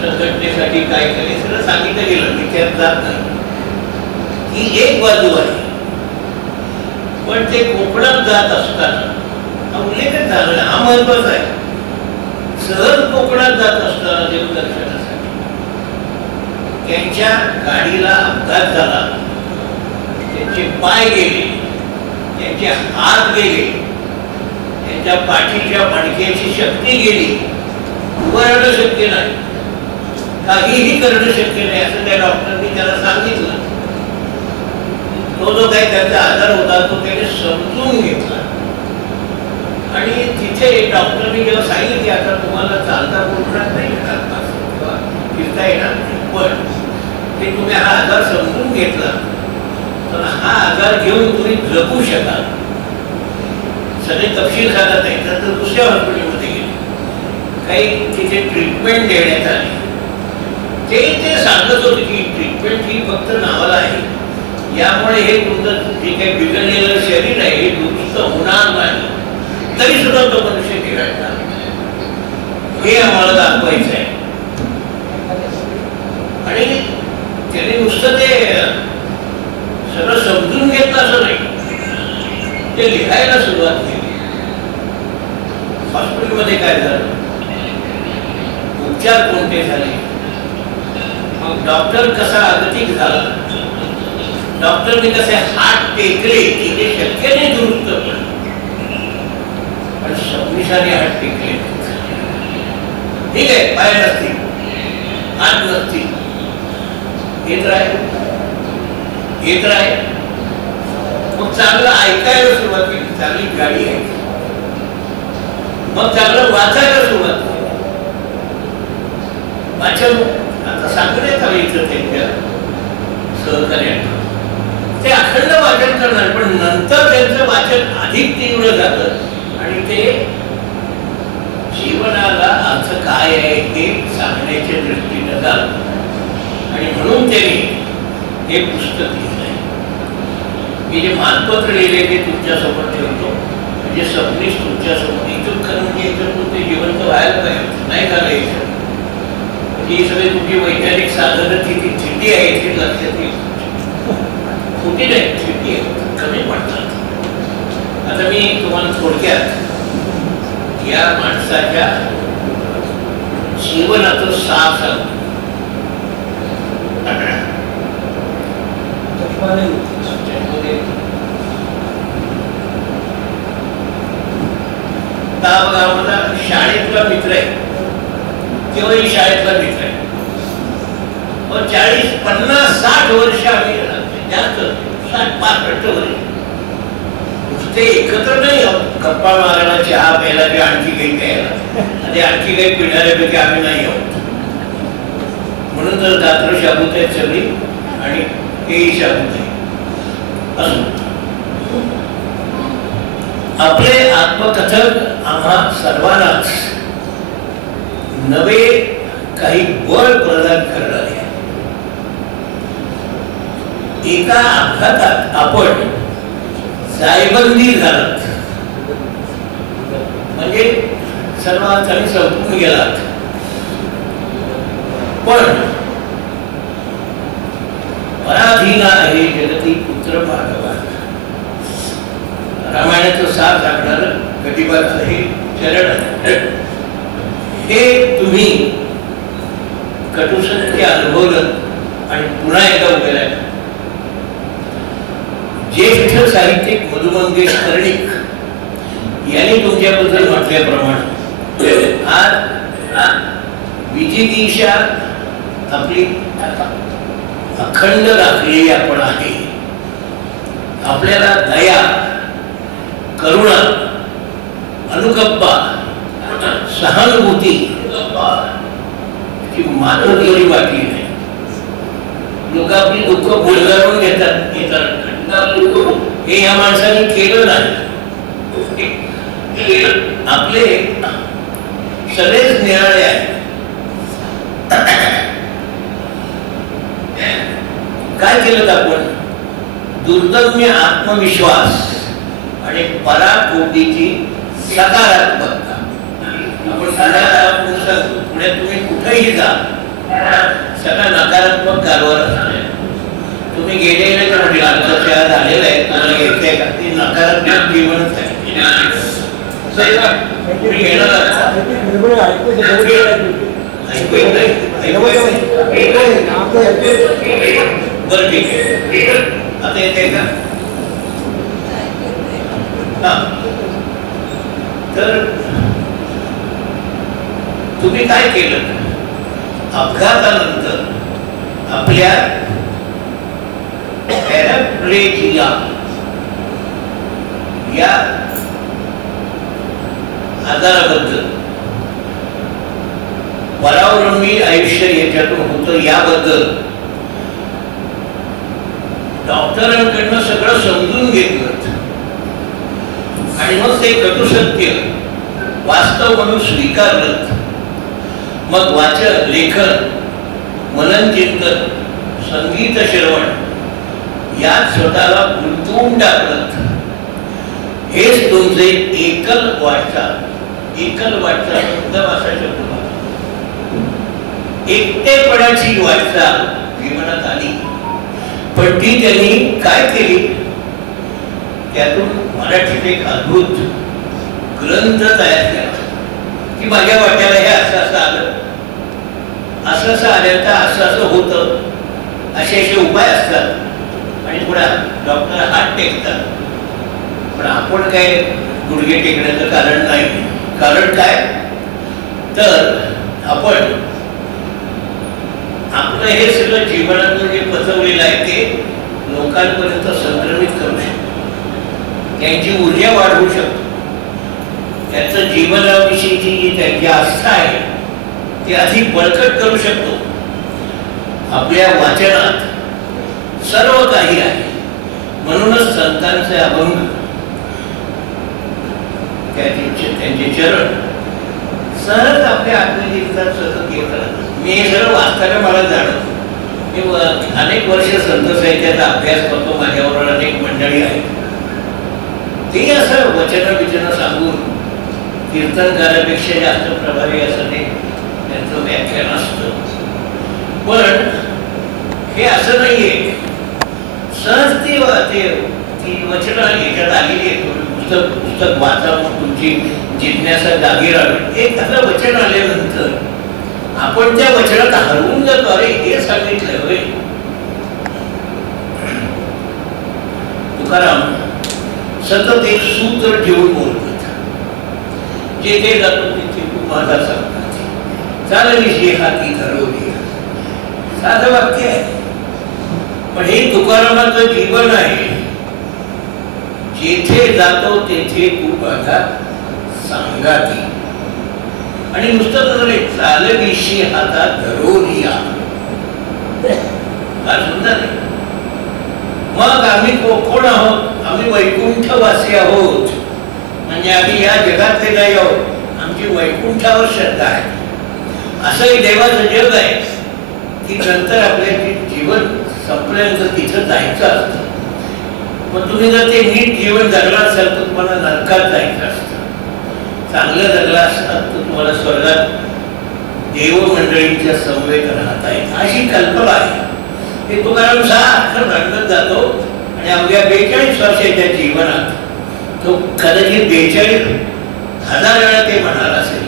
संघटनेसाठी काय केलं, सगळं सांगितलं गेलं. मी त्यात जात नाही. ही एक बाजू आहे. पण ते कोकणात जात असताना हा उल्लेखच झाला, हा महत्वाचा आहे. सहज कोकणात जात असताना देवदर्शनासाठी त्यांच्या गाडीला अपघात झाला, त्यांचे पाय गेले, त्यांचे हात गेले, त्यांच्या पाठीच्या मणक्याची शक्ती गेली, उभं राहणं शक्य नाही, काहीही करणं शक्य नाही असं त्या डॉक्टरनी त्याला सांगितलं. तो जो काही त्यांचा आजार होता तो त्याने समजून घेतला आणि तिथे डॉक्टरनी जेव्हा सांगितलं की आता तुम्हाला चालता बोलणार नाही येणार, फिरता येणार नाही, पण ते तुम्ही हा आजार समजून घेतला तर हा आजार घेऊन तुम्ही जगू शकाल. सगळे तपशील सांगत नाही. तर दुसऱ्या हॉस्पिटलमध्ये गेले, काही तिथे ट्रीटमेंट देण्यात आली. ते सांगत होते की ट्रीटमेंट ही फक्त नावाला आहे, यामुळे हे तुमचं जे काही बिघडलेलं शरीर आहे हे दुरुस्त होणार नाही, तरी सुद्धा तो मनुष्य बिघडणार, हे आम्हाला दाखवायचं आहे. आणि त्याने नुसतं ते सगळं समजून घेतलं असं नाही, ते लिहायला सुरुवात केली. हॉस्पिटलमध्ये काय झालं, उपचार कोणते झाले, मग डॉक्टर कसा अगतिक झाला, डॉक्टरने कसे हात टेकले की ते शक्य नाही दुरुस्त, पण सबनीसांनी हात टेकले. ठीक आहे, पाय नसतील, हात नसतील, येत राहे. मग चांगलं ऐकायला सुरुवात केली, चांगली गाडी आहे, मग चांगलं वाचायला सुरुवात केली. वाचन आता सांगण्यात आलं इथं त्यांच्या सहकार्याने ते अखंड वाचन करणार, पण नंतर त्यांचं वाचन अधिक तीव्र झालं आणि ते जीवनाला अर्थ काय आहे हे सांगण्याच्या दृष्टीने झालं. आणि म्हणून त्यांनी हे पुस्तक लिहिलंय. मी जे मानपत्र लिहिले ते तुमच्यासमोर ठेवतो, म्हणजे सबनीस तुमच्यासमोर इथून खरं म्हणजे याच्यातून ते जिवंत व्हायला पाहिजे, नाही झालं याच्यात. ही सगळी तुमची वैज्ञानिक साधनं ती थिटी आहे ते लक्षात येईल, खोटी नाही, थिटी आहे, कमी पडतात. आता मी तुम्हाला थोडक्यात या माणसाच्या जीवनाचं सार सांगतो. बघा, शाळेतला मित्र आहे, केव्हाही शाळेतला मित्र आहे. 40, 50, 60 वर्ष आम्ही जास्त 60-65 वर्ष नुसते एकत्र नाही गप्पा मारायला, चहा प्यायला किंवा आणखी काही प्यायला, आणि आणखी काही पिणाऱ्यापैकी आम्ही नाही आहोत. म्हणून तर दात्र शाबूत आहेत सगळी आणि हेही शाबूत आहे. आपले आत्मकथन आम्हा सर्वांनाच नवे काही बळ प्रदान करणारे आहे. एका अपघातात आपण जायबंदी झालात, म्हणजे सर्वात आणि संपून गेलात, पण पराधीना हे जगती पुत्र भागवान, रामायणाचं सार सांगणार कटिबद्ध हे चरण, हे तुम्ही कटुसत्य अनुभवलं आणि पुन्हा एकदा उभे राहिला. ज्येष्ठ साहित्यिक मधु मंगेश कर्णिक यांनी तुमच्याबद्दल म्हटल्याप्रमाणे आज बीजी दिशा आपली अखंड राखलेली आपण आहे. आपल्याला दया, करुणा, अनुकंपा, सहानुभूती ची मानवतेवढी वाटली नाही. लोक आपली दुःख बोलगारून घेतात. हे या माणसाने केलं नाही. आपले सगळेच निराळे आहेत. काय केलं आपण? दुर्दम्य आत्मविश्वास आणि पराकोटीची सकारात्मकता. आपण पुण्यात तुम्ही कुठेही जा, सगळा नकारात्मक कारभार असतो. तुम्ही गेलेले का म्हणजे आमच्या झालेलं आहे, तुम्हाला येते का? ते नकारात्मक जीवनच आहे. बरं ठीक आहे, आता येते का? तर तुम्ही काय केलं? अपघातानंतर आपल्या पॅराप्लेजिया या आजाराबद्दल, परावलंबी आयुष्य याच्यातून होतं याबद्दल डॉक्टरांकडनं सगळं समजून घेतलं आणि मग ते कटुसत्य वास्तव म्हणून स्वीकारलं. मग वाचन, लेखन, मनन चिंतन, संगीत श्रवण यात स्वतःला गुंतवून टाकलं. हेच तुमचे एकल वाटचाल एकदम असा शब्द, एकटेपणाची वाटचाल जीवनात आली. पण ती त्यांनी काय केली? त्यातून मराठीत एक अद्भुत ग्रंथ तयार केला की माझ्या वाट्याला हे असं असं आलं, असं असं आलं तर असं असं होतं, असे असे उपाय असतात आणि पुढे डॉक्टर हात टेकतात. पण आपण काय गुडघे टेकण्याचं कारण नाही. कारण काय? तर आपण आपलं हे सगळं जीवनातलं जे पचवलेलं आहे ते लोकांपर्यंत संक्रमित करू शकतो, त्यांची ऊर्जा वाढवू शकतो, त्यांचं जीवनाविषयीची जी त्यांची आस्था आहे ती अधिक बळकट करू शकतो. आपल्या वाचनात सर्व काही आहे. म्हणूनच संतांचे अभंग, त्यांचे चरण सहज आपल्या आत्मजीवितात सतत घेत राहतात. मी हे सर्व वाचताना मला जाणवतं. मी अनेक वर्ष संत साहित्याचा अभ्यास करतो, माझ्याबरोबर अनेक मंडळी आहेत. ते असं वचन सांगून कीर्तनकारापेक्षा जास्त प्रभावी असं ते त्यांचं व्याख्यान असतं. पण हे असं नाहीये सहज ती वचन याच्यात आलेली आहे. पुस्तक वाचा, तुमची जिज्ञासा जागी राहावी. एक असं वचन आल्यानंतर आपण त्या वचनात हरवून जातो. अरे हे सांगितलं होय. तुकाराम सतत एक सूत्र ठेवून बोलतात, जेथे जातो तिथे तू माझा सांगतात, चालविषयी हाती ठरवली. साधं वाक्य आहे, पण हे तुकारामाचं जीवन आहे. जेथे जातो तेथे तू माझा सांगाती. आणि नुसतं तसं चालविषयी हातात धरवली. फार सुंदर आहे. मग आम्ही कोण आहोत? आम्ही वैकुंठवासी आहोत. म्हणजे आम्ही या जगातले नाही आहोत, आमची वैकुंठावर श्रद्धा आहे. असंही देवाचं जग आहे की नंतर आपल्या जीवन संपल्यानंतर तिथं जायचं असतं. मग तुम्ही जर ते नीट जीवन जगला असाल तर तुम्हाला नरकात जायचं असतं. चांगलं जगला असतात तर तुम्हाला स्वर्गात देवमंडळींच्या समवेत राहता येईल, अशी कल्पना आहे. ते तुकाराम सारखं रंगत जातो आणि अवघ्या 42 वर्षाच्या जीवनात तो कदाचित 42,000 वेळा ते म्हणाला असेल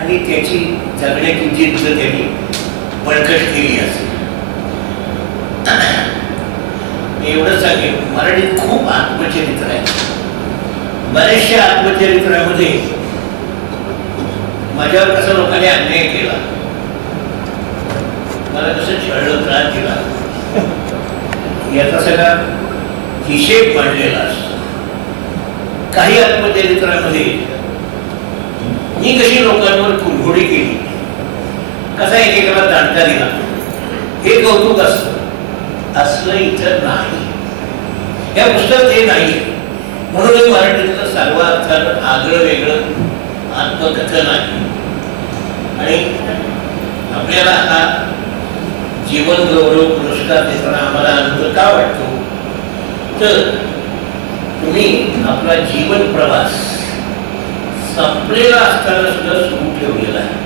आणि त्याची जगण्याची जिद्द त्यांनी बळकट केली असेल. मी एवढं सांगेन, मराठीत खूप आत्मचरित्र आहे. बऱ्याचशा आत्मचरित्रामध्ये माझ्यावर कसं लोकांनी अन्याय केला, मला कसं छळलं, त्रास दिला, याचा सगळा हिशेब मांडलेला असतो. काही आत्मचरित्रामध्ये मी कशी लोकांवर कुरघोडी केली, कसा एकेकाला दांडका दिला, हे कौतुक असतं. असलं इतर नाही. या पुस्तकात हे नाही. म्हणून मराठीतलं सर्वार्थानं आगळं वेगळं आत्मकथन आहे. आणि आपल्याला हा जीवन गौरव पुरस्कार देताना आम्हाला आनंद का वाटतो, तर तुम्ही आपला जीवन प्रवास संपलेला असताना सुद्धा सुरू ठेवलेला आहे.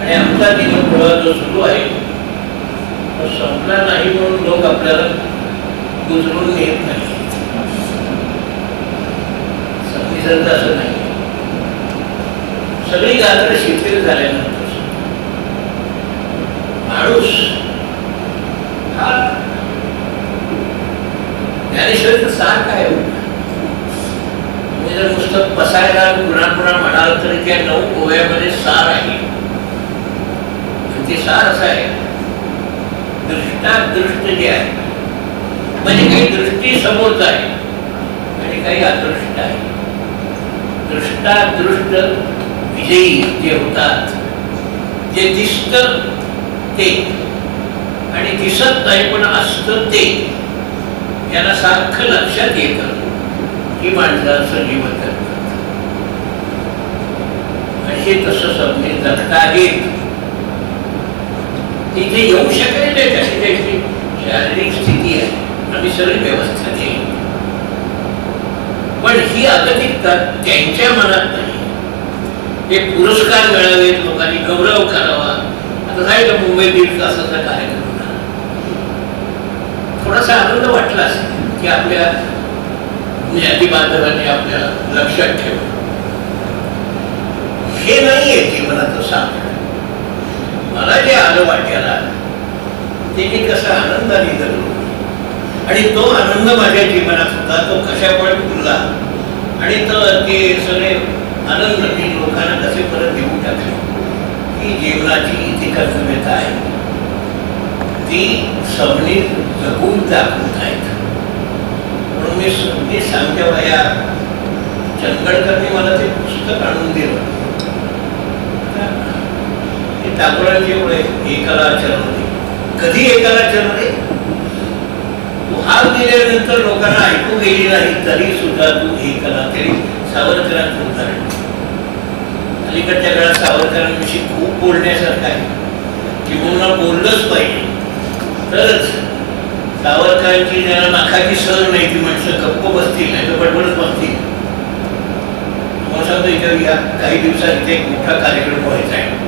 आणि आमचा जीवन प्रवास जो सुरू आहे तो संपला नाही म्हणून लोक आपल्याला गुजरून येत नाही. संगीत असं नाही. सगळी गात्र शिथिल झाल्यानंतर माणूस हा ज्ञानेश्वरीचं सार काय होतं. तुम्ही जर नुसतं बसायला पुन्हा पुन्हा म्हणाल तरी त्या 9 ओव्यामध्ये सार आहे. ते सार असं आहे, दृष्टादृष्ट जे आहे म्हणजे काही दृष्टी समोरच आहे आणि काही अदृष्ट आहे. दृष्टादृष्ट विजयी जे होतात, जे दिसतं ते आणि दिसत नाही पण असतं ते, यांना सारखं लक्षात येतं की माणसाचं जीवन करतात. आणि हे तसं समजे जगता आहेत. तिथे येऊ शकेल त्याची शारीरिक स्थिती आहे, आम्ही सगळी व्यवस्था केली, पण ही अगतिकता त्यांच्या मनात नाही. ते पुरस्कार मिळावेत, लोकांनी गौरव करावा. आता जायचं मुंबईत 1.5 तासाचा कार्यक्रम होता. थोडासा आनंद वाटला असेल की आपल्या ज्ञाती बांधवांनी आपल्याला लक्षात ठेवलं. हे नाहीये जीवनाचं साधन. मला जे आलं वाट्याला ते मी कसं आनंदाने जगलो आणि तो आनंद माझ्या जीवनात होता, तो कशामुळे फुलला आणि ते सगळे आनंद मी लोकांना कसे परत देऊन टाकले. ही जीवनाची इथे कर्तव्यता आहे, ती सबनी जगून दाखवत आहेत. म्हणून मी सांगते वया चंदगडकरनी मला ते पुस्तक आणून दिलं. टागोरांची एवढे एकाला चरण, कधी एकाला चरण, तू हात दिल्यानंतर लोकांना ऐकू गेली नाही तरी सुद्धा तू एकाला. तरी सावरकरांचं उदाहरण, अलीकडच्या काळात सावरकरांविषयी खूप बोलण्यासारखं आहे, किंवा बोललंच पाहिजे. तरच सावरकरांची ज्यांना नाकाची सर नाही ती माणसं गप्प बसतील, नाही तर बडबडच बसतील. तुम्हाला सांगतो इथे या काही दिवसात इथे एक मोठा कार्यक्रम व्हायचा आहे.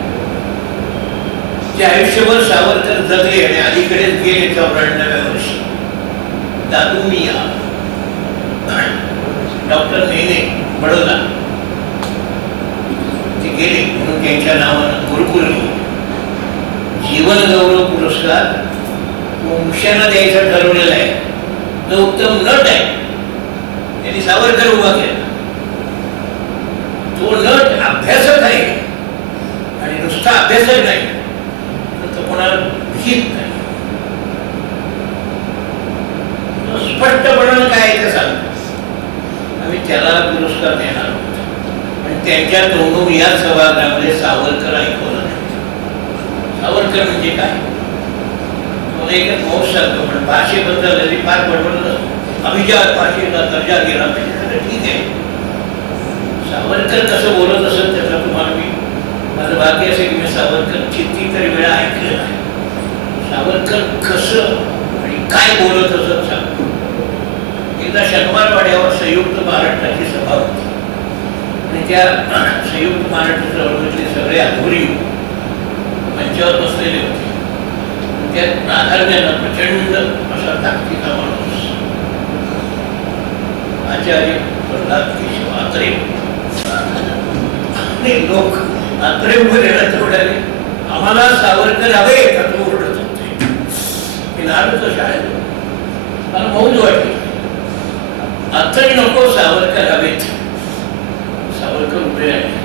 ते आयुष्यभर सावरकर जगले आणि अलीकडेच गेले 94व्या वर्षी. दादू मिया, डॉक्टर नेने बडोदा, ते गेले म्हणून त्यांच्या नावानं गुरुकुलनी जीवन गौरव पुरस्कार वंशांना द्यायचा ठरवलेला आहे. जो उत्तम नट आहे त्यांनी सावरकर उभा केला. तो नट अभ्यासक आहे आणि नुसता अभ्यासक नाही, कोणाला भीत नाही. स्पष्टपणे काय ते सांगतो. आम्ही त्याला पुरस्कार देणार आहोत आणि त्यांच्या तोंडून या सभागृहामध्ये सावरकर ऐकवलं नाही. सावरकर म्हणजे काय, मला एकच मौज सांगतो, पण भाषेबद्दल जरी फार बडबडलं, अभिजात भाषेला दर्जा दिला पाहिजे तर ठीक आहे. सावरकर कसं बोलत असेल त्याचा तुम्हाला मी, माझं भाग्य असेल की मी सावरकर कितीतरी वेळा ऐकलेलं आहे. सावरकर कसं आणि काय बोलत असत सांगतो. एकदा शनिवारवाड्यावर संयुक्त महाराष्ट्राची सभा होती आणि त्या संयुक्त महाराष्ट्र चळवळीतले सगळे अघोरी मंचावर बसलेले होते. त्यात प्राधान्यानं प्रचंड असा ताकदीचा माणूस आचार्य प्रल्हाद केशव आत्रे, लोक आत्रे उभे राहण्यात तेवढ्याने आम्हाला सावरकर हवे का तो ओरडत होते. मी लहान होतो शाळेत, मला मौज वाटली. आत्रे नको, सावरकर हवेत. सावरकर उभे राहिले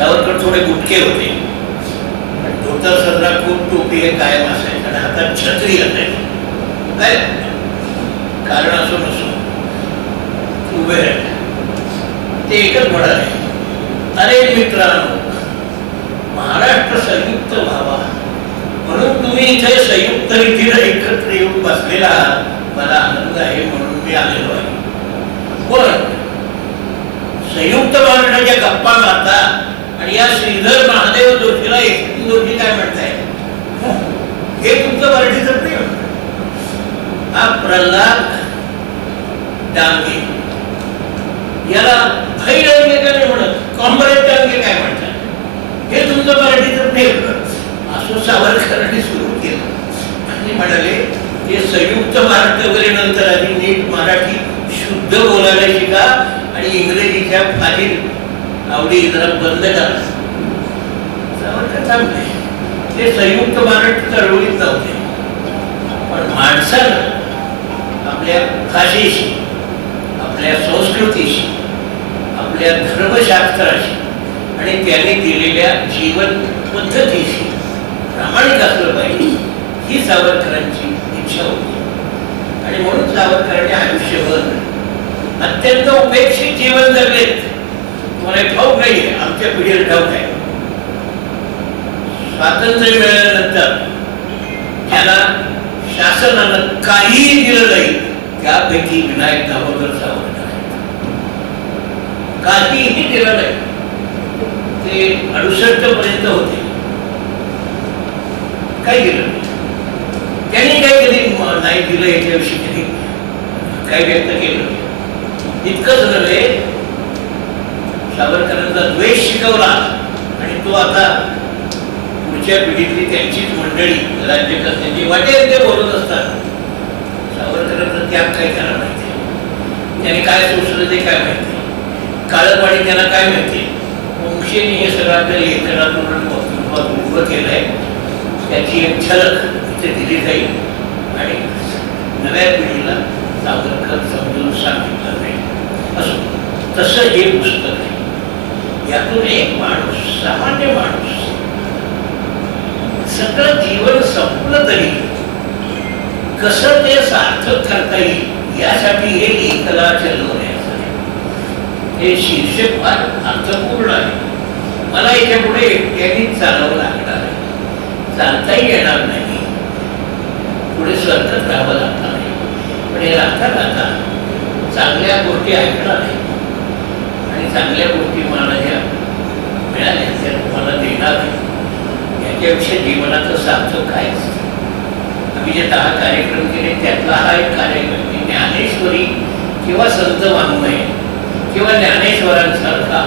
सावरकर थोडे गुटके होते, धोतर सदरा कोट टोपी हे कायम असायचं आणि हातात छत्री असायची. काय कारण असो नसो उभे राहिले. ते एकच म्हणाले, अरे मित्रांनो, महाराष्ट्र संयुक्त व्हावा म्हणून तुम्ही इथे संयुक्त रीतीने एकत्र येऊन बसलेला आहात, मला आनंद आहे म्हणून मी आलेलो आहे. पण संयुक्त महाराष्ट्राच्या गप्पा मारता आणि या श्रीधर महादेव जोशीला एकटी जोशी काय म्हणताय, हे तुमचं मराठीचं प्रेम. हा प्रल्हाद डांगे, याला भाई डांगे का नाही म्हणत, कॉम्रेड डांगे काय म्हणतात, हे तुमचं मराठीचं प्रेम. असं सावरकरांनी सुरू केलं आणि म्हणाले हे संयुक्त महाराष्ट्र वगैरे नंतर आधी नीट मराठी शुद्ध बोलायला शिका आणि इंग्रजीच्या फाजील आवडी जरा बंद करा. सावरकर चांगले, ते संयुक्त महाराष्ट्र चळवळीत नव्हते, पण माणसानं आपल्या भाषेशी, आपल्या संस्कृतीशी, आपल्या धर्मशास्त्राशी आणि त्याने दिलेल्या जीवन पद्धतीशी प्रामाणिक असलं पाहिजे, ही सावरकरांची इच्छा होती. आणि म्हणून सावरकरांनी आयुष्यभर अत्यंत उपेक्षित जीवन जगलेत. तुम्हाला ठाऊक नाहीये, आमच्या पिढीला ठाऊक आहे. स्वातंत्र्य मिळाल्यानंतर ज्याला शासनानं काहीही दिलं नाही त्यापैकी विनायक दामोदर सावरकर काहीही दिलं नाही. ते 68 पर्यंत होते, काही दिलं नाही. त्यांनी काही कधी नाही दिलं याच्याविषयी कधी काही व्यक्त केलं. इतकंच नव्हे, सावरकरांचा द्वेष शिकवला आणि तो आता पुढच्या पिढीतली त्यांचीच मंडळी राज्यकर्त्यांची वाटेल ते बोलत असतात. सावरकरांचा त्याग काय त्याला माहिती, त्याने काय सोसलं ते काय माहिती, काळं पाणी त्यांना काय माहिती. वंशेने हे सगळं आपल्या लेखनातून उभं केलंय, त्याची एक झलक इथे दिली जाईल आणि नव्या पिढीला सावरकर समजून सांगितलं जाईल. असो, तसं हे पुस्तक आहे. यातून एक माणूस, सामान्य माणूस, सगळं जीवन संपलं तरी कसं ते सार्थक करता येईल यासाठी हे एकला चलो हे शीर्षक फार अर्थपूर्ण आहे. मला याच्या पुढे एकट्यानेच चालवं लागणार आहे, चालताही येणार नाही, पुढे सरकत राहावं लागणार आहे. पण हे राहता राहता चांगल्या गोष्टी ऐकणार आहे आणि चांगल्या गोष्टी मला ज्या मिळाल्या त्या तुम्हाला देणार आहे. याच्यापेक्षा जीवनाचं सार्थक काय असतं. आम्ही जे 10 कार्यक्रम केले त्यातला हा एक कार्यक्रम की ज्ञानेश्वरी किंवा संत वाङ्मय किंवा ज्ञानेश्वरांसारखा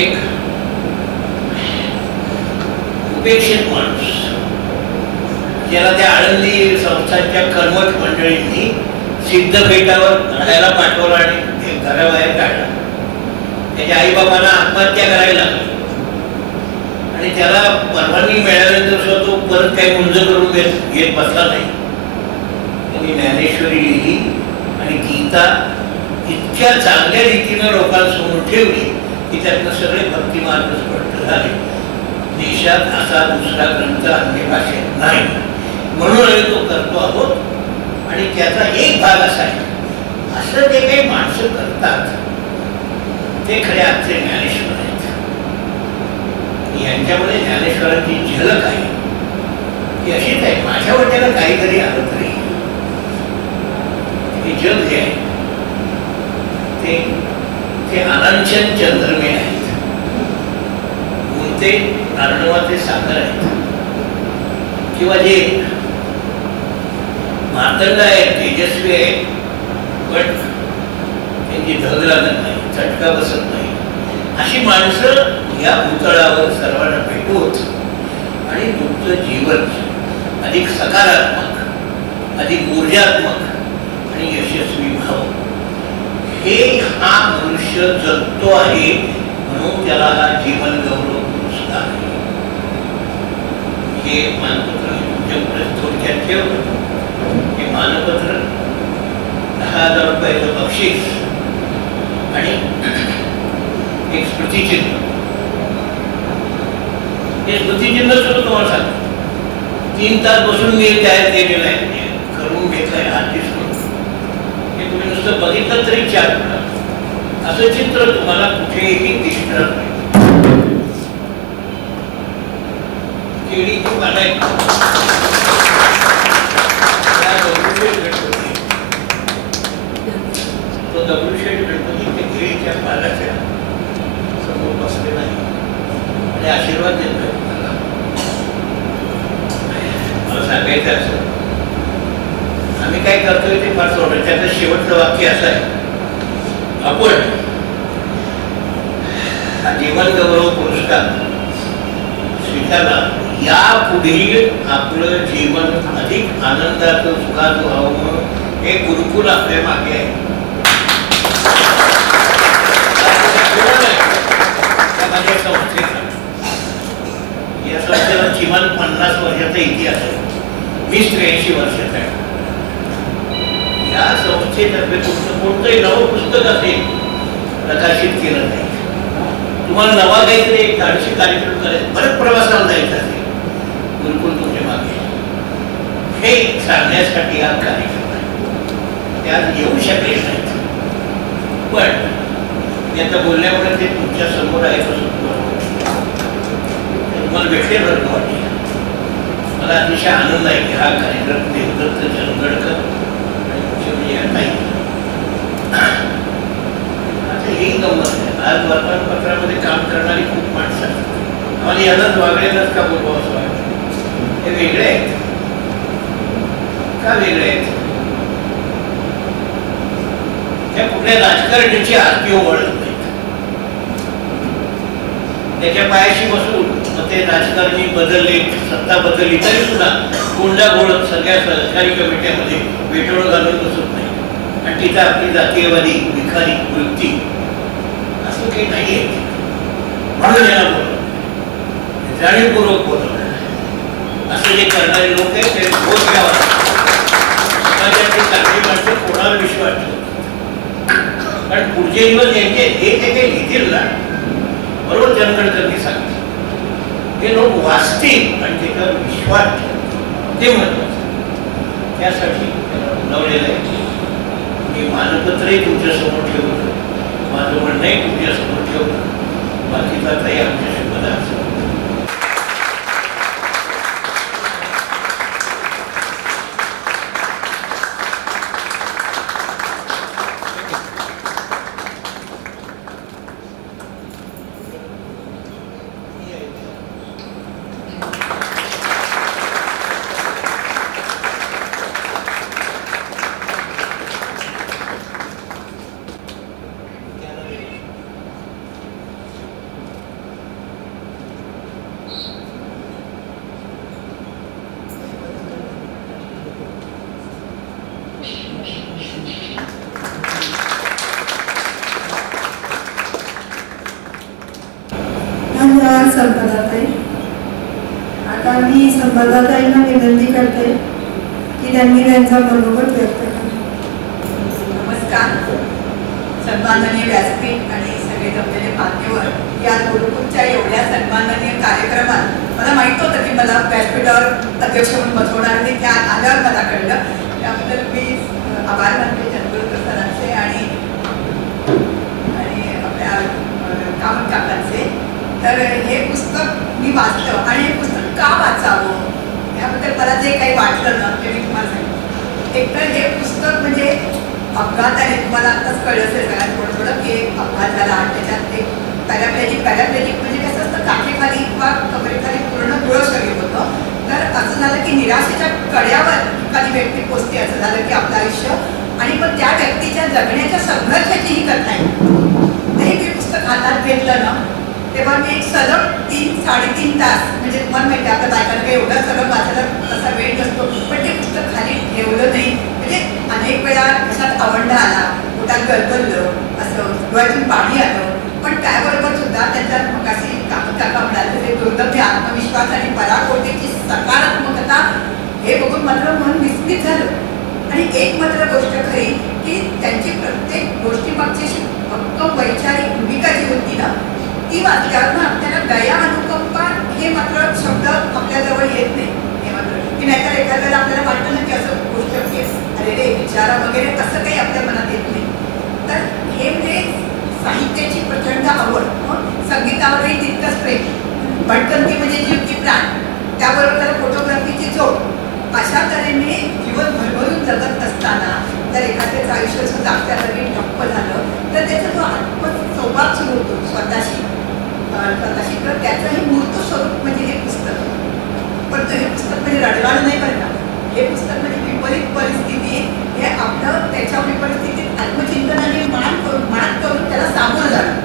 एक उपेक्षित माणूस, ज्याला त्या आळंदी संस्थांच्या कर्मठ मंडळींनी सिद्धपेठावर राहायला पाठवलं आणि घराबाहेर काढला. त्याच्या आईबाबांना आत्महत्या करायला लागली आणि त्याला परवानगी मिळाल्यानंतर सुद्धा तो परत काही मुंज करून घेत बसला नाही. त्यांनी ज्ञानेश्वरी लिहिली आणि गीता इतक्या चांगल्या रीतीनं लोकांसमोर ठेवली की त्यातनं सगळे भक्तिमार्ग स्पष्ट झाले. देशात असा दुसरा ग्रंथ अन्य भाषेत नाही, म्हणून आम्ही तो करतो आहोत. आणि त्याचा एक भाग असा आहे, असं जे काही माणसं करतात ते खरे आजचे ज्ञानेश्वर आहेत. यांच्यामध्ये ज्ञानेश्वरांची झलक आहे ती अशीच आहे. माझ्या वाट्याला काहीतरी आलं तरी हे जग जे आहे ते अनांचन चंद्रमे आहेत, कोणते अर्णवाचे सागर आहेत, किंवा जे मातंड आहेत, तेजस्वी आहेत, पण त्यांची धग लागत नाही, चटका बसत नाही, अशी माणसं या भूतळावर सर्वांना भेटूत आणि तुमचं जीवन अधिक सकारात्मक, अधिक ऊर्जात्मक आणि यशस्वी व्हावं. हे हा मनुष्य जगतो आहे म्हणून त्याला हा जीवन गौरव पुरस्कार आहे. हे मानपत्र तुमच्या पुढे थोडक्यात ठेवलं. हे मानपत्र 10,000 रुपयाचं बक्षीस आणि एक स्मृतिचिन्ह हे स्मृतिचिन्ह सुद्धा तुम्हाला सांगतो. 3 तास बसून मी तयार केलेलं आहे, करून घेतलंय आर्टिस्ट म्हणून. हे तुम्ही नुसतं बघितलं तरी 4 मिनिटात असं चित्र तुम्हाला कुठेही दिसणार नाही. केळीची पानं आहेत, तो दगडूशेठ गणपती ते केळीच्या पानाच्या समोर बसलेला आहे आणि आशीर्वाद देतोय. मला सांगायचं असं, आम्ही काय करतोय ते फार सोडलं. त्याचं शेवटचं वाक्य असं आहे, आपण हा जीवन गौरव पुरस्कार स्वीकारला, यापुढे आपलं जीवन अधिक आनंदाचं सुखाचं व्हावं म्हणून हे गुरुकुल आपल्या मागे आहे. माझ्या संस्थेचा, या संस्थेला किमान 50 वर्षाचा इतिहास आहे. मी 83 वर्षाचा आहे. या संस्थेतर्फे तुमचं कोणतंही नवं पुस्तक असेल प्रकाशित केलं नाही, तुम्हाला नवा काहीतरी एक धाडशी कार्यक्रम करायचा, बरेच प्रवासाला जायचं असेल, गुरुकुल तुमच्या मागे हे सांगण्यासाठी हा कार्यक्रम आहे. त्यात येऊ शकले नाहीत, पण मी आता बोलण्यामुळे ते तुमच्या समोर आहे असं तुम्हाला भेटले बरं वाटते. मला अतिशय आनंद आहे की हा कार्यक्रम देवदत्त चंदगडकर आणि ताई आता ही गंमत आहे. आज वर्तमानपत्रामध्ये काम करणारी खूप माणसं असतात. आम्हाला यालाच वागळेलाच का बोलवा असं वाटतं. हे वेगळे आहेत का? वेगळे आहेत. त्या कुठल्या राजकारण्याची आरती ओळख नाही. त्याच्या पायाशी बसून मग ते राजकारणी बदलले, सत्ता बदलली तरी सुद्धा गोंडा गोळत सगळ्या सरकारी कमिट्यामध्ये वेटोळ घालून बसत नाही. आणि तिथं आपली जातीयवादी भिकारी वृत्ती असं काही नाही आहे. म्हणून याला बोलवलं, जाणीवपूर्वक बोलवलं. असं जे करणारे लोक आहेत ते भोग घ्यावा. चांगली माणसं कोणाला विश्वास ठेवतो, कारण पुढचे दिवस यांचे हे ते काही लिहितील ना. बरोबर चंदगडकरांनी सांगितलं, हे लोक वाचतील आणि त्याच्यावर विश्वास ठेवतील, ते महत्वाचं. त्यासाठी बोलावलेलं आहे. मी मानपत्रही तुमच्या समोर ठेवलं, माझं म्हणणंही तुमच्या समोर ठेवलं. बाकीचा काही आमच्याशी पदार्थ संपदाताई. आता मी संपदाताईंना विनंती करते की त्यांनी त्यांचा मनोगत व्यक्त करा. नमस्कार. सन्माननीय व्यासपीठ आणि सगळे जमलेले मान्यवर, या गुरुकुलच्या एवढ्या सन्माननीय कार्यक्रमात मला माहित होतं की मला व्यासपीठावर अध्यक्ष म्हणून बसवणार आणि त्या आल्यावर मला कळलं. त्याबद्दल मी आभार मानते चंद्रकर सरांचे आणि आपल्या कामत काकांचे. तर हे पुस्तक मी वाचलं आणि हे पुस्तक का वाचावं याबद्दल मला जे काही वाटलं ना ते मी तुम्हाला सांगितलं. एकतर हे पुस्तक म्हणजे अपघाताने, तुम्हाला आत्ताच कळलं असेल सगळ्यात थोडं थोडं की एक अपघात झाला आणि त्याच्यात ते पॅराप्लेजिक म्हणजे कसं असतं, काठीखाली किंवा कमरेखाली पूर्ण गुळ शरीर होतं. तर असं झालं की निराशेच्या कड्यावर एखादी व्यक्ती पोचते. असं झालं की आपलं आयुष्य आणि पण त्या व्यक्तीच्या जगण्याच्या संघर्षाची ही कथा आहे. तरी मी पुस्तक हातात घेतलं ना तेव्हा मी एक सलग 3-3.5 तास, म्हणजे तुम्हाला माहिती आपल्या बायकांना एवढा सलग वाचायला तसा वेळ नसतो, पण ते पुस्तक खाली ठेवलं नाही. म्हणजे अनेक वेळा कशात आवंढा आला, पोटात गलबललं, असं डोळ्यातून पाणी आलं, पण त्याबरोबर सुद्धा त्याच्यात मग अशी काका म्हणाले ते दुर्दम्य आत्मविश्वास आणि पराकोटीची सकारात्मकता हे बघून मात्र मन विस्मित झालं. आणि एक मात्र गोष्ट खरी की त्यांची प्रत्येक गोष्टीमागची भक्कम वैचारिक भूमिका जी होती ना ती वाचल्यावर आपल्याला दया अनुकंपा हे मात्र इशारा वगैरे असं काही आपल्या मनात येत नाही. तर हे म्हणजे साहित्याची प्रचंड आवड, संगीतावरही तितकंच प्रेम, भटकंती म्हणजे जीव की प्राण, त्याबरोबर त्याला फोटोग्राफीची जोड. अशा तऱ्हेने जीवन भरभरून जगत असताना जर एखाद्याचं आयुष्य असं जागत्या जागी ठप्प झालं तर त्याचा जो आत्मसंवाद सुरू होतो स्वतःशी, तर त्याचं हे मूर्त स्वरूप म्हणजे हे पुस्तक. पण तो हे पुस्तक म्हणजे रडगाणं नाही करणार. हे पुस्तक म्हणजे विपरीत परिस्थिती, हे आपलं त्याच्या परिस्थितीत आत्मचिंतनाने मात करून त्याला सामोरं जाणं,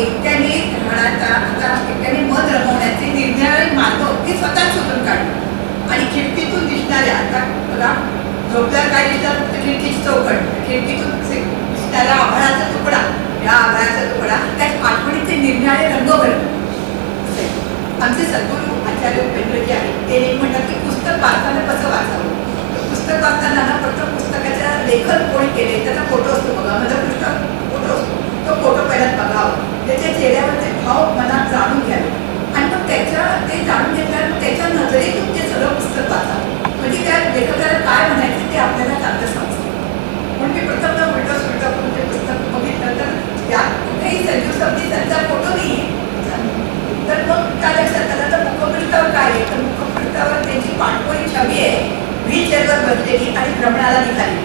एकट्याने राहण्याचा, आता एकट्याने मत रमवण्याचे निर्णय मार्ग हे स्वतः शोधून काढणं. आणि खिडकीतून दिसणाऱ्या, आता बघा झोपल्यावर काय दिसतात, खिडकीची चौकट, खिडकीतून दिसणाऱ्या आभाळाचा तुकडा, या आभाळाचा तुकडा त्या आठवणीचे निर्णय रंग भरणं. आमचे सद्गुरू आचार्य उपेंद्रजी आहेत, ते एक म्हणतात की पुस्तक वाचताना कसं वाचावं. पुस्तक वाचताना ना फक्त पुस्तकाचं लेखन कोणी केले त्याचा फोटो असतो बघा, माझा पुस्तक फोटो असतो, तो फोटो पहिल्याच बघावा, त्याच्या चेहऱ्यावरचे भाव मनात जाणून घ्यावे आणि मग ते जाणून घेतल्यावर त्याच्या नजरेतून ते सगळं पुस्तक वाचावं. म्हणजे त्या लेखकाला काय म्हणायचं ते आपल्याला चांगलं समजतं. म्हणून मी प्रथमदा उलट करून ते पुस्तक बघितलं तर यात कुठेही संजू सबनी त्यांचा फोटो नाही आहे. तर मग काय लक्षात आलं तर मुखपृष्ठावर काय आहे, तर मुखपृष्ठावर त्यांची पाठपोळी छबी आहे, व्हीलचेअरवर बसलेली आणि भ्रमणाला निघाली.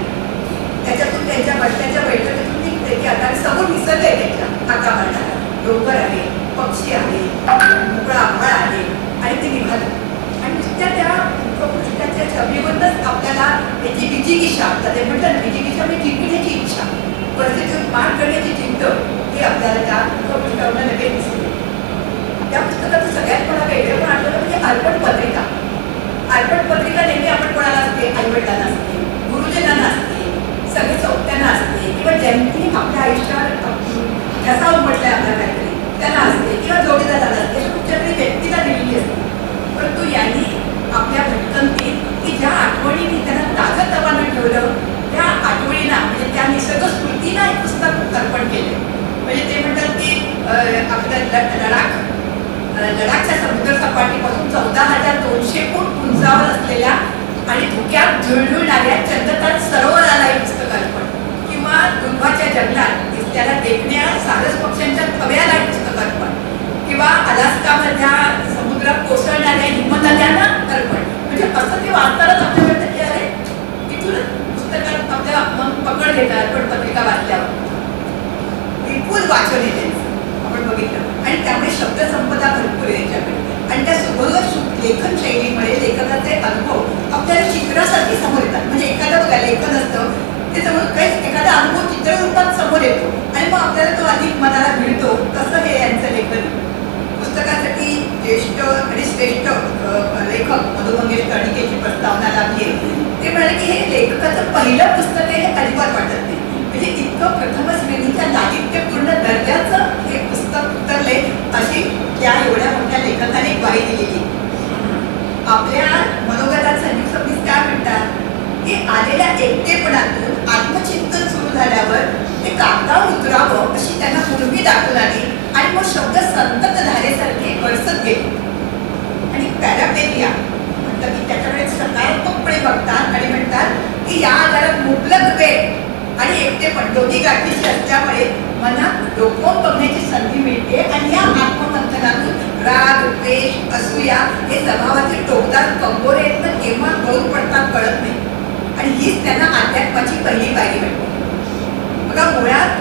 त्याच्यातून त्यांच्या बसण्याच्या बैठकीतून निघते की आता समोर निसर्ग आहे, त्यांच्या हाका मारणारा डोंगर आहे, पक्षी आहे, मोकळा आभाळ आहे आणि ते निघालं. आणि नुसत्या त्या मुखपृष्ठाच्या छबीवरच आपल्याला त्याची विजिगिषा, ते म्हणतात विजिगिषा म्हणजे जिंकण्याची इच्छा, परिस्थितीवर मात करण्याची जिद्द ही आपल्याला त्या मुखपृष्ठावर लगेच दिसते. त्या पुस्तकाचं सगळ्यात मला वेगळं पण आठवलं म्हणजे अर्पण पत्रिका. अर्पण पत्रिका नेहमी आपण कोणाला असते, आईवडिलांना असते, गुरुजनांना असते, सगळे चौथ्यांना असते, किंवा ज्यांनी आपल्या आयुष्यात ठसा उमटलाय आपल्या काहीतरी त्यांना असते, किंवा जोडीदाराला असते, कुठच्यातरी व्यक्तीला दिलेली असते. परंतु यांनी आपल्या भटकंतीत की ज्या आठवणींनी त्यांना ताजतवानं ठेवलं त्या आठवणींना म्हणजे त्या निसर्ग स्मृतींना एक पुस्तक अर्पण केलं. म्हणजे ते म्हणतात की आपल्या लडाखच्या समुद्र सपाटीपासून 14,200 फूट उंचावर असलेल्या आणि धुक्यात झुळझुळणाऱ्या चंद्रताल सरोवराला एक पुस्तक अर्पण, किंवा दुर्वाच्या जंगलात त्याला देखण्या सारस पक्ष्यांच्या थव्याला एक पुस्तक अर्पण, किंवा अलास्कामधल्या समुद्रात कोसळणाऱ्या हिमनद्यांना अर्पण. म्हणजे असं ते वाचतानाच आपल्याला वाटतं की अरे तिथूनच पुस्तकात आपल्या मन पकड घेतात. अर्पण पत्रिका वाचल्यावर विपुल वाचन आहे त्यांचं आपण बघितलं, आणि त्यामुळे शब्दसंपदा भरपूर आहे यांच्याकडे. आणि त्या सुबक लेखन शैलीमुळे लेखकाचे अनुभव आपल्याला चित्रासारखे समोर येतात. म्हणजे एखादं बघा लेखन असतं ते समोर काही एखादा अनुभव चित्ररूपात समोर येतो आणि मग आपल्याला तो अधिक मनाला मिळतो. तसं हे यांचं लेखन. पुस्तकासाठी ज्येष्ठ आणि श्रेष्ठ लेखक मधु मंगेश कर्णिकेची प्रस्तावना लागली. ते म्हणाले की हे लेखकाचं पहिलं पुस्तक आहे हे अजिबात वाटत नाही. म्हणजे इतकं प्रथम श्रेणीच्या लालित्यपूर्ण दर्जाचं हे पुस्तक उतरले अशी त्या एवढ्या मोठ्या लेखकाने ग्वाही दिलेली. आपल्या मनोगतात संजू सबनीस काय म्हणतात की आलेल्या एकटेपणातून आत्मचिंतन सुरू झाल्यावर ते कागदावर उतरावं अशी त्यांना पूर्वी दाखवून आली आणि मग शब्द संतत धारेसारखे गळसत गेले. आणि पॅरापेरिया म्हणतात की त्याच्याकडे सकारात्मकपणे बघतात आणि म्हणतात की या आजारात मुबलक वेळ आणि एकटेपण दोन्ही गाठीशी असल्यामुळे मनात डोकवून बघण्याची संधी मिळते आणि या आत्ममंथनातून राग, द्वेष, असूया हे स्वभावाचे टोकदार कंगोरे तर केव्हा गळून पडतात कळत नाही. आणि हीच त्यांना अध्यात्माची पहिली पायरी वाटते. बघा मुळात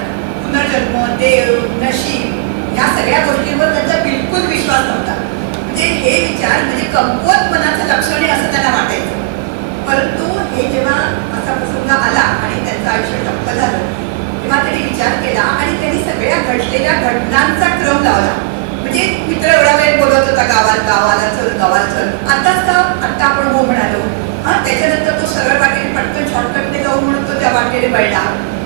पुनर्जन्म, देव, नशीब या सगळ्या गोष्टींवर त्यांचा बिलकुल विश्वास नव्हता. म्हणजे हे विचार म्हणजे कमकुवत मनाचं लक्षण आहे असं त्यांना वाटायचं. परंतु हे जेव्हा असा प्रसंग आला आणि त्यांचं आयुष्य ठप्प झालं तेव्हा त्यांनी विचार केला आणि त्यांनी सगळ्या घडलेल्या घटनांचा क्रम लावला. म्हणजे मित्र एवढा वेळ बोलत होता गावाला चल आता आपण हो म्हणालो. त्याच्यानंतर तो सरळ वाटेने पटकन शॉर्टकटने जाऊन म्हणतो त्या वाटेने वळला,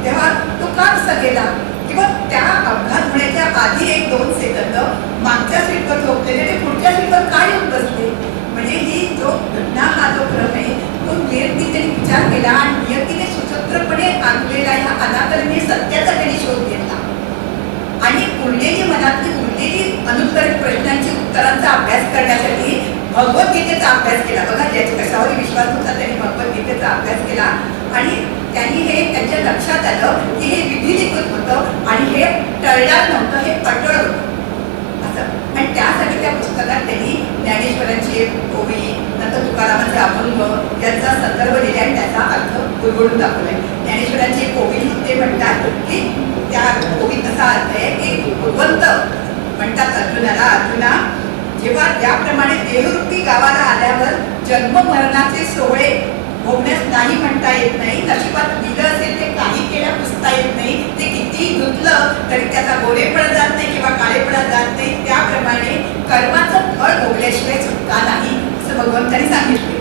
तेव्हा तो का कसा गेला, किंवा त्या अपघात होण्याच्या आधी 1-2 सेकंद मागच्या सीटवर झोपलेले ते पुढच्या सीटवर काय येऊन बसले. म्हणजे ही जो घटना हा जो क्रम आहे तो नियतीने विचार केला आणि नियतीने सुसूत्रपणे आखलेला या अनादरणीय सत्याचा त्यांनी शोध घेतला. आणि उरलेली अनुत्तरित प्रश्नांची उत्तरांचा अभ्यास करण्यासाठी भगवद्गीतेचा अभ्यास केला. बघा ज्याच्या कशावरही विश्वास होता त्यांनी भगवद्गीतेचा अभ्यास केला आणि करणार नव्हतं हे अटळ होतं असं. आणि त्यासाठी त्या पुस्तकात त्यांनी ज्ञानेश्वरांचे ओवी, नंतर तुकारामांचे अभंग यांचा संदर्भ दिला आणि त्याचा अर्थ गुरगुरून दाखवलाय. ज्ञानेश्वरांचे ओवी ते म्हणतात की त्या ओवीत असा अर्थ आहे की भगवंत म्हणतात अर्जुनाला, अर्जुना जेव्हा त्याप्रमाणे देहरूपी गावाला आल्यावर जन्म मरणाचे सोहळे भोगण्यास नाही म्हणता येत नाही, नशिबात दिलं असेल ते काही केल्या पुसता येत नाही, ते कितीही धुतलं तरी त्याचा गोरेपणा जात नाही किंवा काळेपणा जात नाही, त्याप्रमाणे कर्माचं फळ भोगल्याशिवाय सुटका नाही असं भगवंतांनी सांगितले.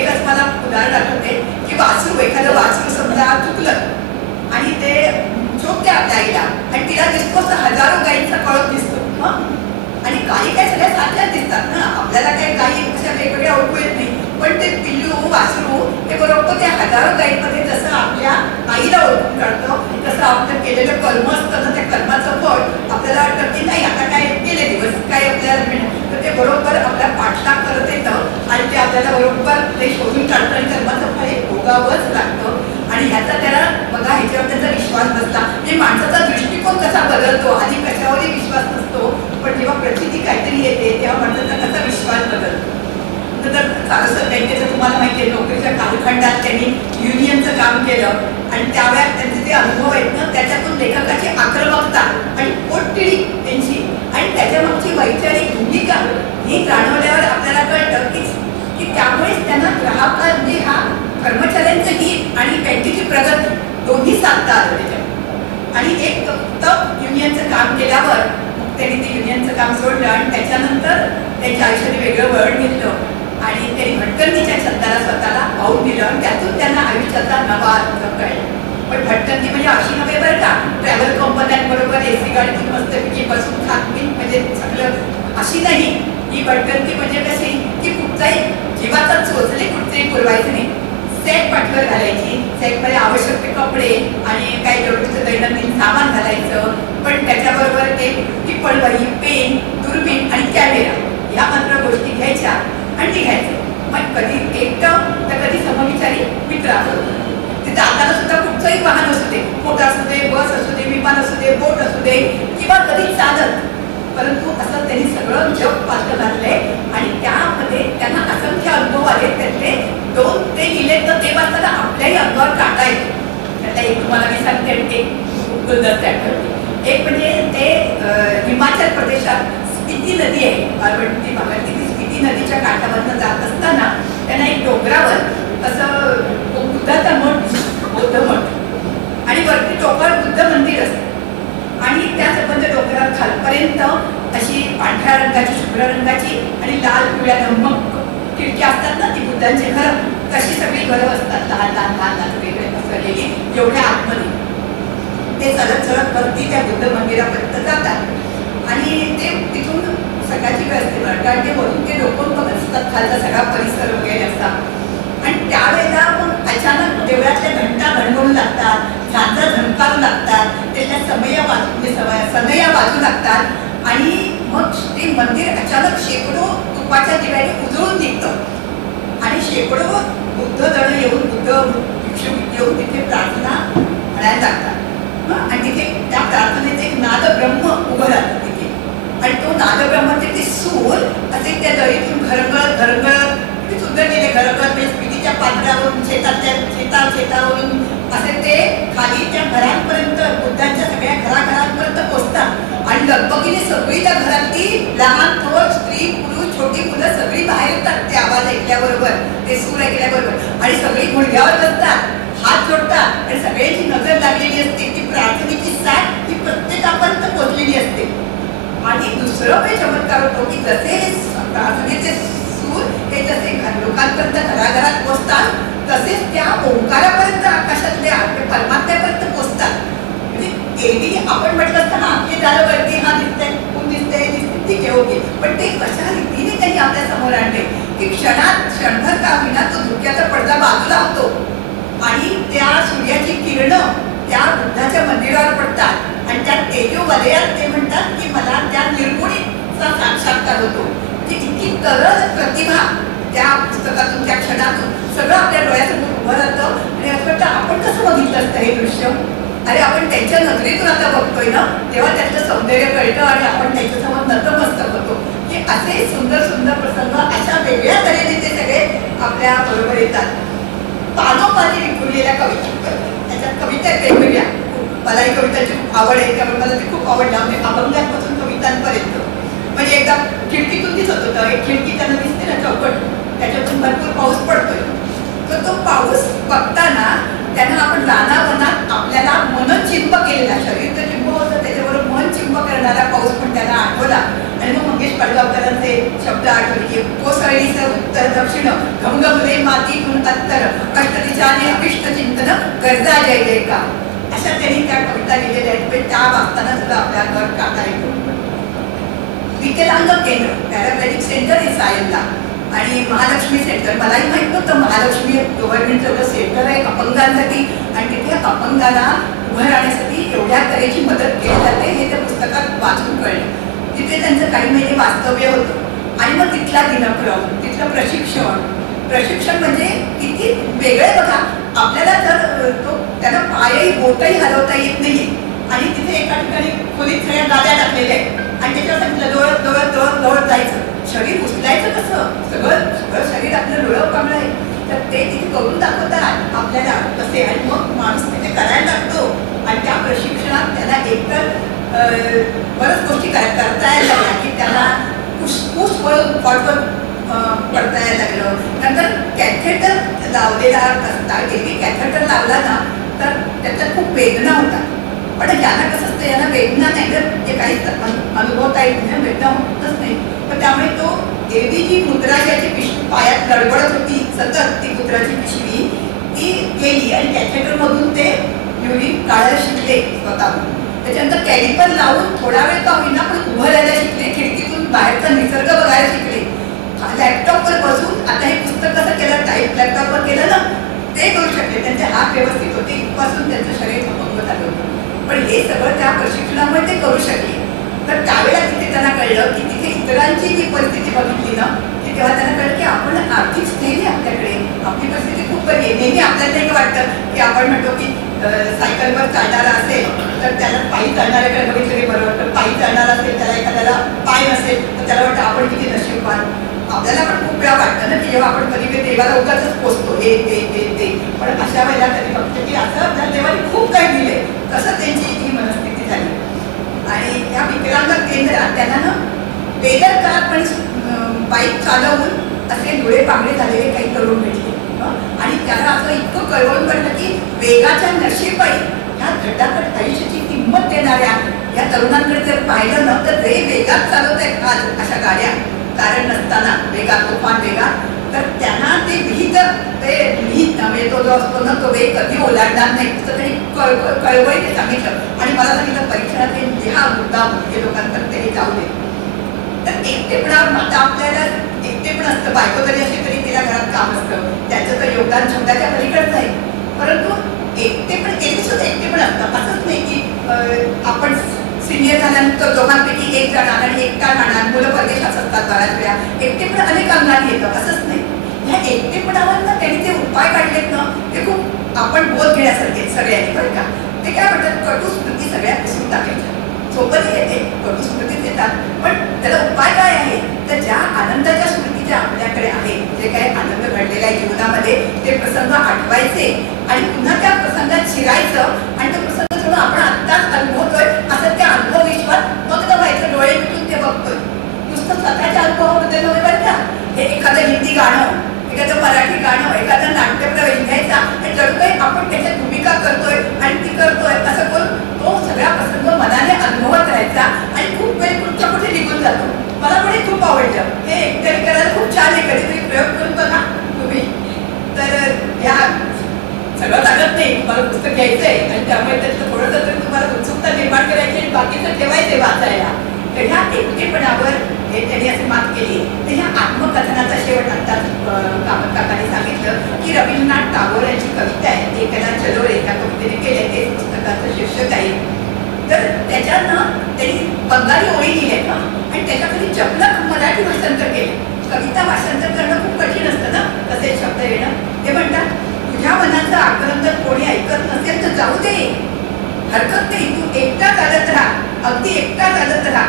एकच मला उदाहरण आठवते की वासरू, एखादं वासरू समजा चुकलं आणि ते झोपते आपल्या आईला आणि तिला दिसतो असं हजारो गायींचा कळप दिसतो आणि काही काय सगळ्या सारख्याच दिसतात ना, आपल्याला काही गायी अशा वेगवेगळ्या ओळखू येत नाही, पण ते पिल्लू वासरू ते बरोबर त्या हजारो गायींमध्ये जसं आपल्या आईला ओळखून काढतो तसं आपलं केलेलं कर्म असतं ना, त्या कर्माचं फळ आपल्याला वाटतं की नाही आता काय केले दिवस काय आपल्याला मिळणार, तर ते बरोबर आपला पाठलाग करत येतं आणि ते आपल्याला बरोबर ते शोधून काढतं आणि कर्माचं फळ हे भोगावंच लागतं. आणि ह्याचा त्याला बघा ह्याच्यावर त्याचा विश्वास बसला म्हणजे माणसाचा दृष्टिकोन कसा बदलतो. आधी कशावरही विश्वास नसतो, पण जेव्हा प्रचिती काहीतरी येते तेव्हा माणसाचा कसा विश्वास बदलतो. तर सारस्वत बँकेचं तुम्हाला माहिती आहे, नोकरीच्या कालखंडात त्यांनी युनियनचं काम केलं आणि त्यावेळेस त्यांचे जे अनुभव आहेत ना त्याच्यातून लेखकाची आक्रमकता आणि पोटतिडी त्यांची आणि त्याच्यामागची वैचारिक भूमिका ही जाणवल्यावर आपल्याला कळतं की त्यामुळेच त्यांना ग्राहकांनी हा कर्मचाऱ्यांचं हित आणि बँकेची प्रगती दोन्ही साधता आलं त्याच्यात. आणि एक तप युनियनचं काम केल्यावर त्यांनी ते युनियनचं काम सोडलं आणि त्याच्यानंतर त्यांच्या आयुष्याने वेगळं वळण घेतलं आणि त्यांनी भटकंतीच्या छंदाला स्वतःला पाहून दिलं आणि त्यातून त्यांना आयुष्याचा नवा अर्थ कळला. पण भटकंती म्हणजे अशी नव्हे बरं का, ट्रॅव्हल कंपन्यांबरोबर एसी गाडीतून मस्तपैकी बसून खाकून म्हणजे सगळं अशी नाही. ही भटकंती म्हणजे कशी की कुठचाही जीवाचा चोचले कुठचेही पुरवायचे नाही, सेट पाठवर घालायची, सेटमध्ये आवश्यक ते कपडे आणि काही जरुरीचं दैनंदिन सामान घालायचं, पण त्याच्याबरोबर एक टिप्पणवही, पेन, दुर्बीण आणि कॅमेरा ह्या मात्र गोष्टी घ्यायच्या आणि निघायचं. मग कधी एकटं तर कधी समविचारी मित्र असतो. तिथं आता सुद्धा कुठचंही वाहन असू दे, मोटर असू दे, बस असू दे, विमान असू दे, बोट असू दे किंवा कधी चालत, परंतु असं त्यांनी सगळं जग पात्र घातलंय आणि त्यामध्ये त्यांना असंख्य अनुभव आले. त्यातले दोन ते लिहिले तर ते वाचताना आपल्याही अंगावर काटा येतो. त्यातला एक तुम्हाला मी सांगते आणि एक गुलदस्ते आठवते. एक म्हणजे ते हिमाचल प्रदेशात स्पिती नदी आहे, बालवंटी भागात स्पिती नदीच्या काठावरनं जात असताना त्यांना एक डोंगरावर असं बुद्धाचा मठ, बौद्ध मठ आणि वरती टोकावर बुद्ध मंदिर असतं आणि त्या संबंध डोंगरावर खालपर्यंत अशी पांढऱ्या रंगाची, शुभ्र रंगाची आणि लाल पिवळ्या धम्मक खिडक्या असतात ना, ती बुद्धांची घरं तशी सगळी घरं असतात, लहान लहान लहान लहान वेगळे पसरलेली एवढ्या आतमध्ये. ते चढत चढत वरती त्या बुद्ध मंदिरापर्यंत जातात आणि ते तिथून सगळ्याची व्यवस्था मिळतात कारण ते वरून ते डोकून बघत असतात खालचा सगळा परिसर वगैरे असतात. आणि त्यावेळेला मग अचानक देवळातल्या घंटा घणघणू लागतात, झांजा झणकारू लागतात, त्याच्या सनया वाजू लागतात आणि मग ते मंदिर अचानक शेकडो तुपाच्या दिव्याने उजळून निघतं आणि शेकडो बुद्ध जण येऊन, बुद्ध भिक्षू येऊन तिथे प्रार्थना म्हणायला लागतात. आणि तिथे त्या प्रार्थनेचे एक नादब्रह्म उभं राहतं तिथे आणि तो नादब्रह्माचे ते सूर असे त्या दरीतून घरगळत घरगळत ते सुद्धा गेले घरगळत म्हणजे स्पितीच्या पात्रावरून शेतावरून असे ते खाली त्या घरांपर्यंत बुद्धांच्या सगळ्या घराघरांपर्यंत पोचतात आणि लगबगीने सगळी त्या घरातली लहान थोर स्त्री पुरुष छोटी मुलं सगळी बाहेर येतात ते आवाज ऐकल्याबरोबर, ते सूर ऐकल्याबरोबर आणि सगळी गुडघ्यावर बसतात, हात जोडतात आणि सगळ्यांची नजर लागलेली असते. ती प्रार्थनेची साथ ती प्रत्येकापर्यंत पोहोचलेली असते. आणि दुसरं काही चमत्कार होतो की जसे प्रार्थनेचे सूर हे जसे लोकांपर्यंत घराघरात पोचतात तसेच त्या ओंकारापर्यंत आकाशातल्या परमात्म्यापर्यंत पोचतात. म्हणजे एरवी आपण म्हटलं असतं हा हे झालं वरती, हा दिसतंय, कोण दिसतंय, ठीक आहे ओके, पण ते कशा रीतीने त्यांनी आपल्या समोर आणले की क्षणभर का होईना तो धुक्याचा पडदा बाजूला होतो आणि त्या सूर्याची किरणं त्या बुद्धाच्या मंदिरावर पडतात आणि त्या तेजो वलयात ते म्हणतात की मला त्या निर्गुणीचा साक्षात्कार होतो. ती इतकी तरल प्रतिभा त्या पुस्तकातून, त्या क्षणातून सगळं आपल्या डोळ्यासमोर उभं राहतं आणि असं वाटतं आपण कसं बघितलं असतं हे दृश्य. अरे आपण त्यांच्या नजरेतून आता बघतोय ना, तेव्हा त्याचं सौंदर्य कळतं आणि आपण त्यांच्यासमोर नतमस्तक होतो. की असे सुंदर सुंदर प्रसंग अशा वेगळ्या तऱ्हेने ते सगळे आपल्या बरोबर येतात. पानोपानी विखुरलेल्या कविता, त्याच्यात कविता वेगवेगळ्या. मलाही कवितांची खूप आवड आहे, त्यामुळे मला ती खूप आवडला. म्हणजे अभंगांपासून कवितांपर्यंत. म्हणजे एकदा खिडकीतून दिसत होतं, एक खिडकी त्यांना दिसते ना चौकट, त्याच्यातून भरपूर पाऊस पडतोय. तर तो पाऊस बघताना त्यांना आपण रानावनात आपल्याला मन चिंब केलेला, शरीर तर चिंब होतं, त्याच्याबरोबर मन चिंब करणारा पाऊस पण त्यांना आठवला. आणि मग मंगेश पडगावकरांचे शब्द आठवले की कोसळीचं उत्तर दक्षिण घमघमले मातीतून अंतर कष्टदिशाने अभिष्ट चिंतन गरजा जय जय का. अशा त्यांनी त्या कविता लिहिलेल्या आहेत. त्या वाचताना सुद्धा आपल्या घर टाका येतो. विकलांग केंद्र पॅरामेडिक सेंटर आहे सायनला आणि महालक्ष्मी सेंटर. मलाही माहित नव्हतं महालक्ष्मी गव्हर्नमेंटचं सेंटर आहे अपंगांसाठी आणि तिथे अपंगाला उभं राहण्यासाठी एवढ्या तऱ्हेची मदत केली जाते हे त्या पुस्तकात वाचून कळलं. तिथे त्यांचं काही महिने वास्तव्य होतं आणि मग तिथला दिनक्रम, तिथलं प्रशिक्षण म्हणजे किती वेगळे बघा. आपल्याला जर तो त्याला पायही बोटही हलवता येत नाही आणि तिथे एका ठिकाणी खोलीत सगळ्या गाद्या टाकलेल्या आहेत आणि त्याच्यावर सांगितलं डोळत जायचं. शरीर उचलायचं कसं, सगळं शरीर आपलं डोळं कामलं आहे. तर ते तिथे करून दाखवतात आपल्याला कसे आणि मग माणूस तिथे करायला लागतो. आणि त्या प्रशिक्षणात त्याला एकतर बऱ्याच गोष्टी करता यायला लागल्या की त्याला पुष्पूस वळून फॉटवर पडता यायला लागलं. नंतर कॅथेटर लावलेला असता की कॅथेटर लावला ना तर त्याच्यात खूप वेदना होतात. पण यांना कसं असतं, यांना वेदना नाही तर ते काही अनुभवता येत नाही, वेदना होतच नाही. पण त्यामुळे तो देवी जी मुद्रा ज्याची पिशवी पायात गडबडत होती सतत, ती मुद्राची पिशवी ती गेली आणि कॅथेटरमधून ते युरिन काढायला शिकले स्वतःहून. त्याच्यानंतर कॅलिपर लावून थोडा वेळ का होईना पण उभं राहायला शिकले, खिडकीतून बाहेरचा निसर्ग बघायला शिकले. लॅपटॉपवर बसून आता हे पुस्तक कसं केलं, टाईप लॅपटॉपवर केलं ना ते करू शकले. त्यांचे हात व्यवस्थित होते, इथपासून त्यांचं शरीर अपंग झालं होतं. पण हे सगळं त्या प्रशिक्षणामुळे ते करू शकले. तर त्यावेळेला तिथे त्यांना कळलं की तिथे इतरांची जी परिस्थिती बघितली ना की तेव्हा त्यांना कळलं की आपण आर्थिक स्थैर्य आपल्याकडे, आपली परिस्थिती खूप बरी आहे. नेहमी आपल्याला नाही वाटतं की आपण म्हणतो की सायकलवर चालणारा असेल तर त्याला पायी चालणाऱ्याकडे बघितलं की बरं वाटतं, पायी चालणारा असेल त्याला एखाद्याला पाय नसेल तर त्याला वाटतं आपण किती नशीबवान. आपल्याला पण खूप वेळा वाटतं ना की जेव्हा आपण कधी कधी देवाला उगाच पोचतो हे ते पण अशा वेळेला कधी बघतो की असं आपल्या देवाने खूप काही दिलंय. तसं त्यांची ही मनस्थिती झाली. आणि त्या विकलांग केंद्रात त्यांना ना बेदरकारपणे बाईक चालवून असे डोळे पांगळे झालेले काही तरुण भेटले आणि त्यांना असं इतकं कळवळून पडलं की वेगाच्या नशेपायी ह्या झटापट आयुष्याची किंमत देणाऱ्या या तरुणांकडे जर पाहिलं ना तर ते वेगात चालवत आहेत आज अशा गाड्या, कारण नसताना वेगात, तुफान वेगात. तर त्यांना ते विहित म्हणजे तो जो असतो ना तो वेग कधी ओलांडणार नाही असं त्यांनी कळवळीने सांगितलं. आणि मला सांगितलं परीक्षणात हे लिहा मुद्दाम हे लोकांपर्यंत हे जाऊ दे. तर एकटेपणा आता आपल्याला एकटेपण असतं, बायको तरी अशी तरी तिला घरात काम असतं, त्याचं तर योगदान शब्दाच्या पलीकडचं आहे. परंतु एकटेपण केली सुद्धा एकटेपण असतं. असंच नाही की आपण सिनियर झाल्यानंतर दोघांपैकी एक जण आणि एकटा राहणार, मुलं परदेशात असतात बऱ्याच वेळा, एकटेपण अनेक अंगाने येतं. असंच नाही, ह्या एकटेपणावर ना त्यांनी जे उपाय काढलेत ना ते खूप आपण बोध घेण्यासारखे सगळ्यांनी बरं का. ते काय म्हणतात, कटू स्मृती सगळ्या पुसून टाकायच्या. सोबत येते, कटू स्मृतीच येतात, पण त्याला उपाय काय आहे तर ज्या आनंदाच्या स्मृती ज्या आपल्याकडे आहेत, जे काही आनंद घडलेला आहे जीवनामध्ये ते प्रसंग आठवायचे आणि पुन्हा त्या प्रसंगात शिरायचं आणि तो प्रसंग जेव्हा आपण आत्ताच अनुभवतोय असं त्या अनुभव विश्वात मग व्हायचं, डोळे मिटून ते बघतोय. नुसतं स्वतःच्या अनुभवाबद्दल नव्हे बरं का. हे एखादं हिंदी गाणं, एखादं मराठी गाणं, एखादं नाट्यप्रवेश घ्यायचा आणि जणू काही आपण त्याच्यात भूमिका करतोय आणि ती करतोय असं करून तो सगळा प्रसंग मनाने अनुभवत राहायचा आणि खूप वेळ कुठच्या कुठे निघून जातो. मला पण हे खूप आवडलं. हे एकतरी करायला खूप छान आहे, कधीतरी प्रयोग करून बघा तुम्ही. तर ह्या सगळं लागत नाही, तुम्हाला पुस्तक घ्यायचं आहे आणि त्यामुळे त्याचं थोडंसं तरी तुम्हाला उत्सुकता निर्माण करायची आणि बाकीचं ठेवायचं वाचायला. तर ह्या एकटेपणावर हे त्यांनी अशी मात केली. तर ह्या आत्मकथनाचा शेवट आत्ताच कामत काकांनी सांगितलं की रवींद्रनाथ टागोर यांची कविता आहे, एकाला चलोरे त्या कवितेने केले, ते पुस्तकाचं शीर्षक आहे. तर त्याच्यानं त्यांनी बंगाली ओळी लिहिल्या का आणि त्याच्यामध्ये जपलक मराठी भाषांतर केले. कविता भाषांतर करणं खूप कठीण असतं ना, तसे शब्द येणं. ते म्हणतात, तुझ्या मनाचं आक्रंदन कोणी ऐकत नसेल तर जाऊ दे, हरकत नाही, तू एकटा चालत राहा, अगदी एकटा चालत राहा.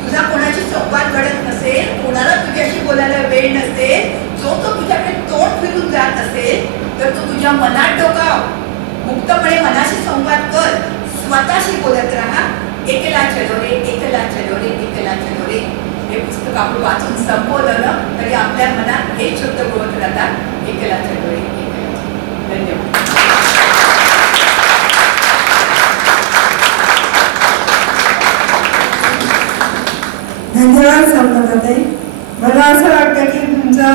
तुझा कोणाशी संवाद घडत नसेल, कोणाला तुझ्याशी बोलायला वेळ नसेल, जो तो तुझ्याकडे तोंड फिरून जात असेल, तर तू तुझ्या मनात डोकाव, मुक्तपणे मनाशी संवाद कर, स्वतःशी बोलत राहा. एकला चलो रे, एकला चलो रे, एकला चलो रे. हे पुस्तक आपण वाचून संपवलं ना तरी आपल्या मनात हे शब्द बोलत राहतात, एकला चलो रे, एकला चलो. धन्यवाद. धन्यवाद संपदाताई. मला असं वाटतं की तुमचं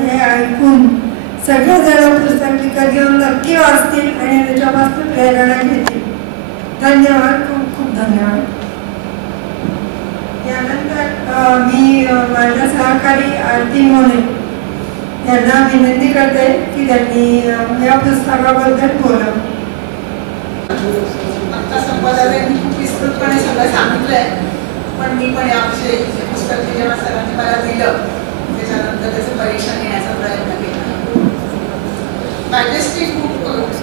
हे ऐकून सगळेजण पुस्तक विकत घेऊन नक्की वाचतील आणि त्याच्यापासून प्रेरणा घेतील. धन्यवाद, खूप खूप धन्यवाद. यानंतर मी माझ्या सहकारी आरती मोने यांना विनंती करते की त्यांनी या पुस्तकाबद्दल बोलावं. आता संपदाताईंनी खूप विस्तृतपणे सगळं सांगितलंय, पण मी पण याविषयी पुस्तक जेव्हा सरांनी मला दिलं त्याच्यानंतर त्याचं परीक्षण घेण्याचा प्रयत्न केला. मॅजेस्टिक बुक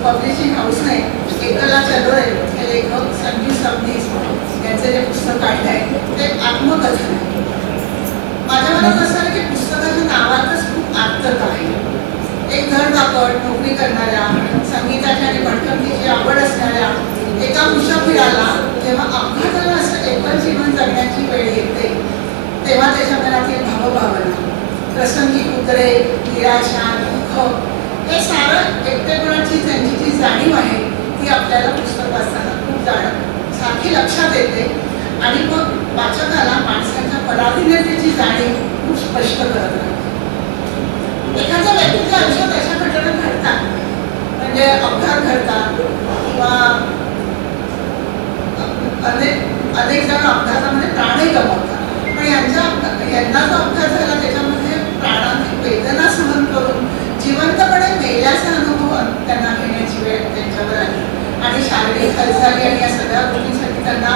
पब्लिशिंग हाऊसने एकला चलो रे हे लेखक संजीव सबनीस यांचे जे पुस्तक काढलं आहे ते आत्मकथन आहे. माझ्या मनात असं आहे की पुस्तकाच्या नावातच खूप आत्मकथा आहे. एक धडधाकट नोकरी करणाऱ्या, संगीताची आणि भटकंतीची आवड असणाऱ्या एका मुसाफिराला जेव्हा अपघाताला असं एकल जीवन जगण्याची वेळ येते तेव्हा त्याच्या मनातील भावभावना, प्रसंगी उद्रेक, निराशा, दुःख हे सारं एकटेपणाची त्यांची जी जाणीव आहे ती आपल्याला पुस्तक वाचताना खूप सारखी लक्षात येते आणि मग वाचकाला माणसाच्या पराधीनतेची जाणीव खूप स्पष्ट करत राहते. एखाद्या व्यक्तीच्या आयुष्यात अशा घटना घडतात, म्हणजे अपघात घडतात किंवा अनेक जण अपघातामध्ये प्राणही गमावतात. पण यांना जो अपघात झाला त्याच्यामध्ये प्राणांची वेदना सहन करून जिवंतपणे मेल्याचा अनुभव त्यांना घेण्याची वेळ त्यांच्यावर आली आणि शारीरिक हालचाली आणि या सगळ्या गोष्टींसाठी त्यांना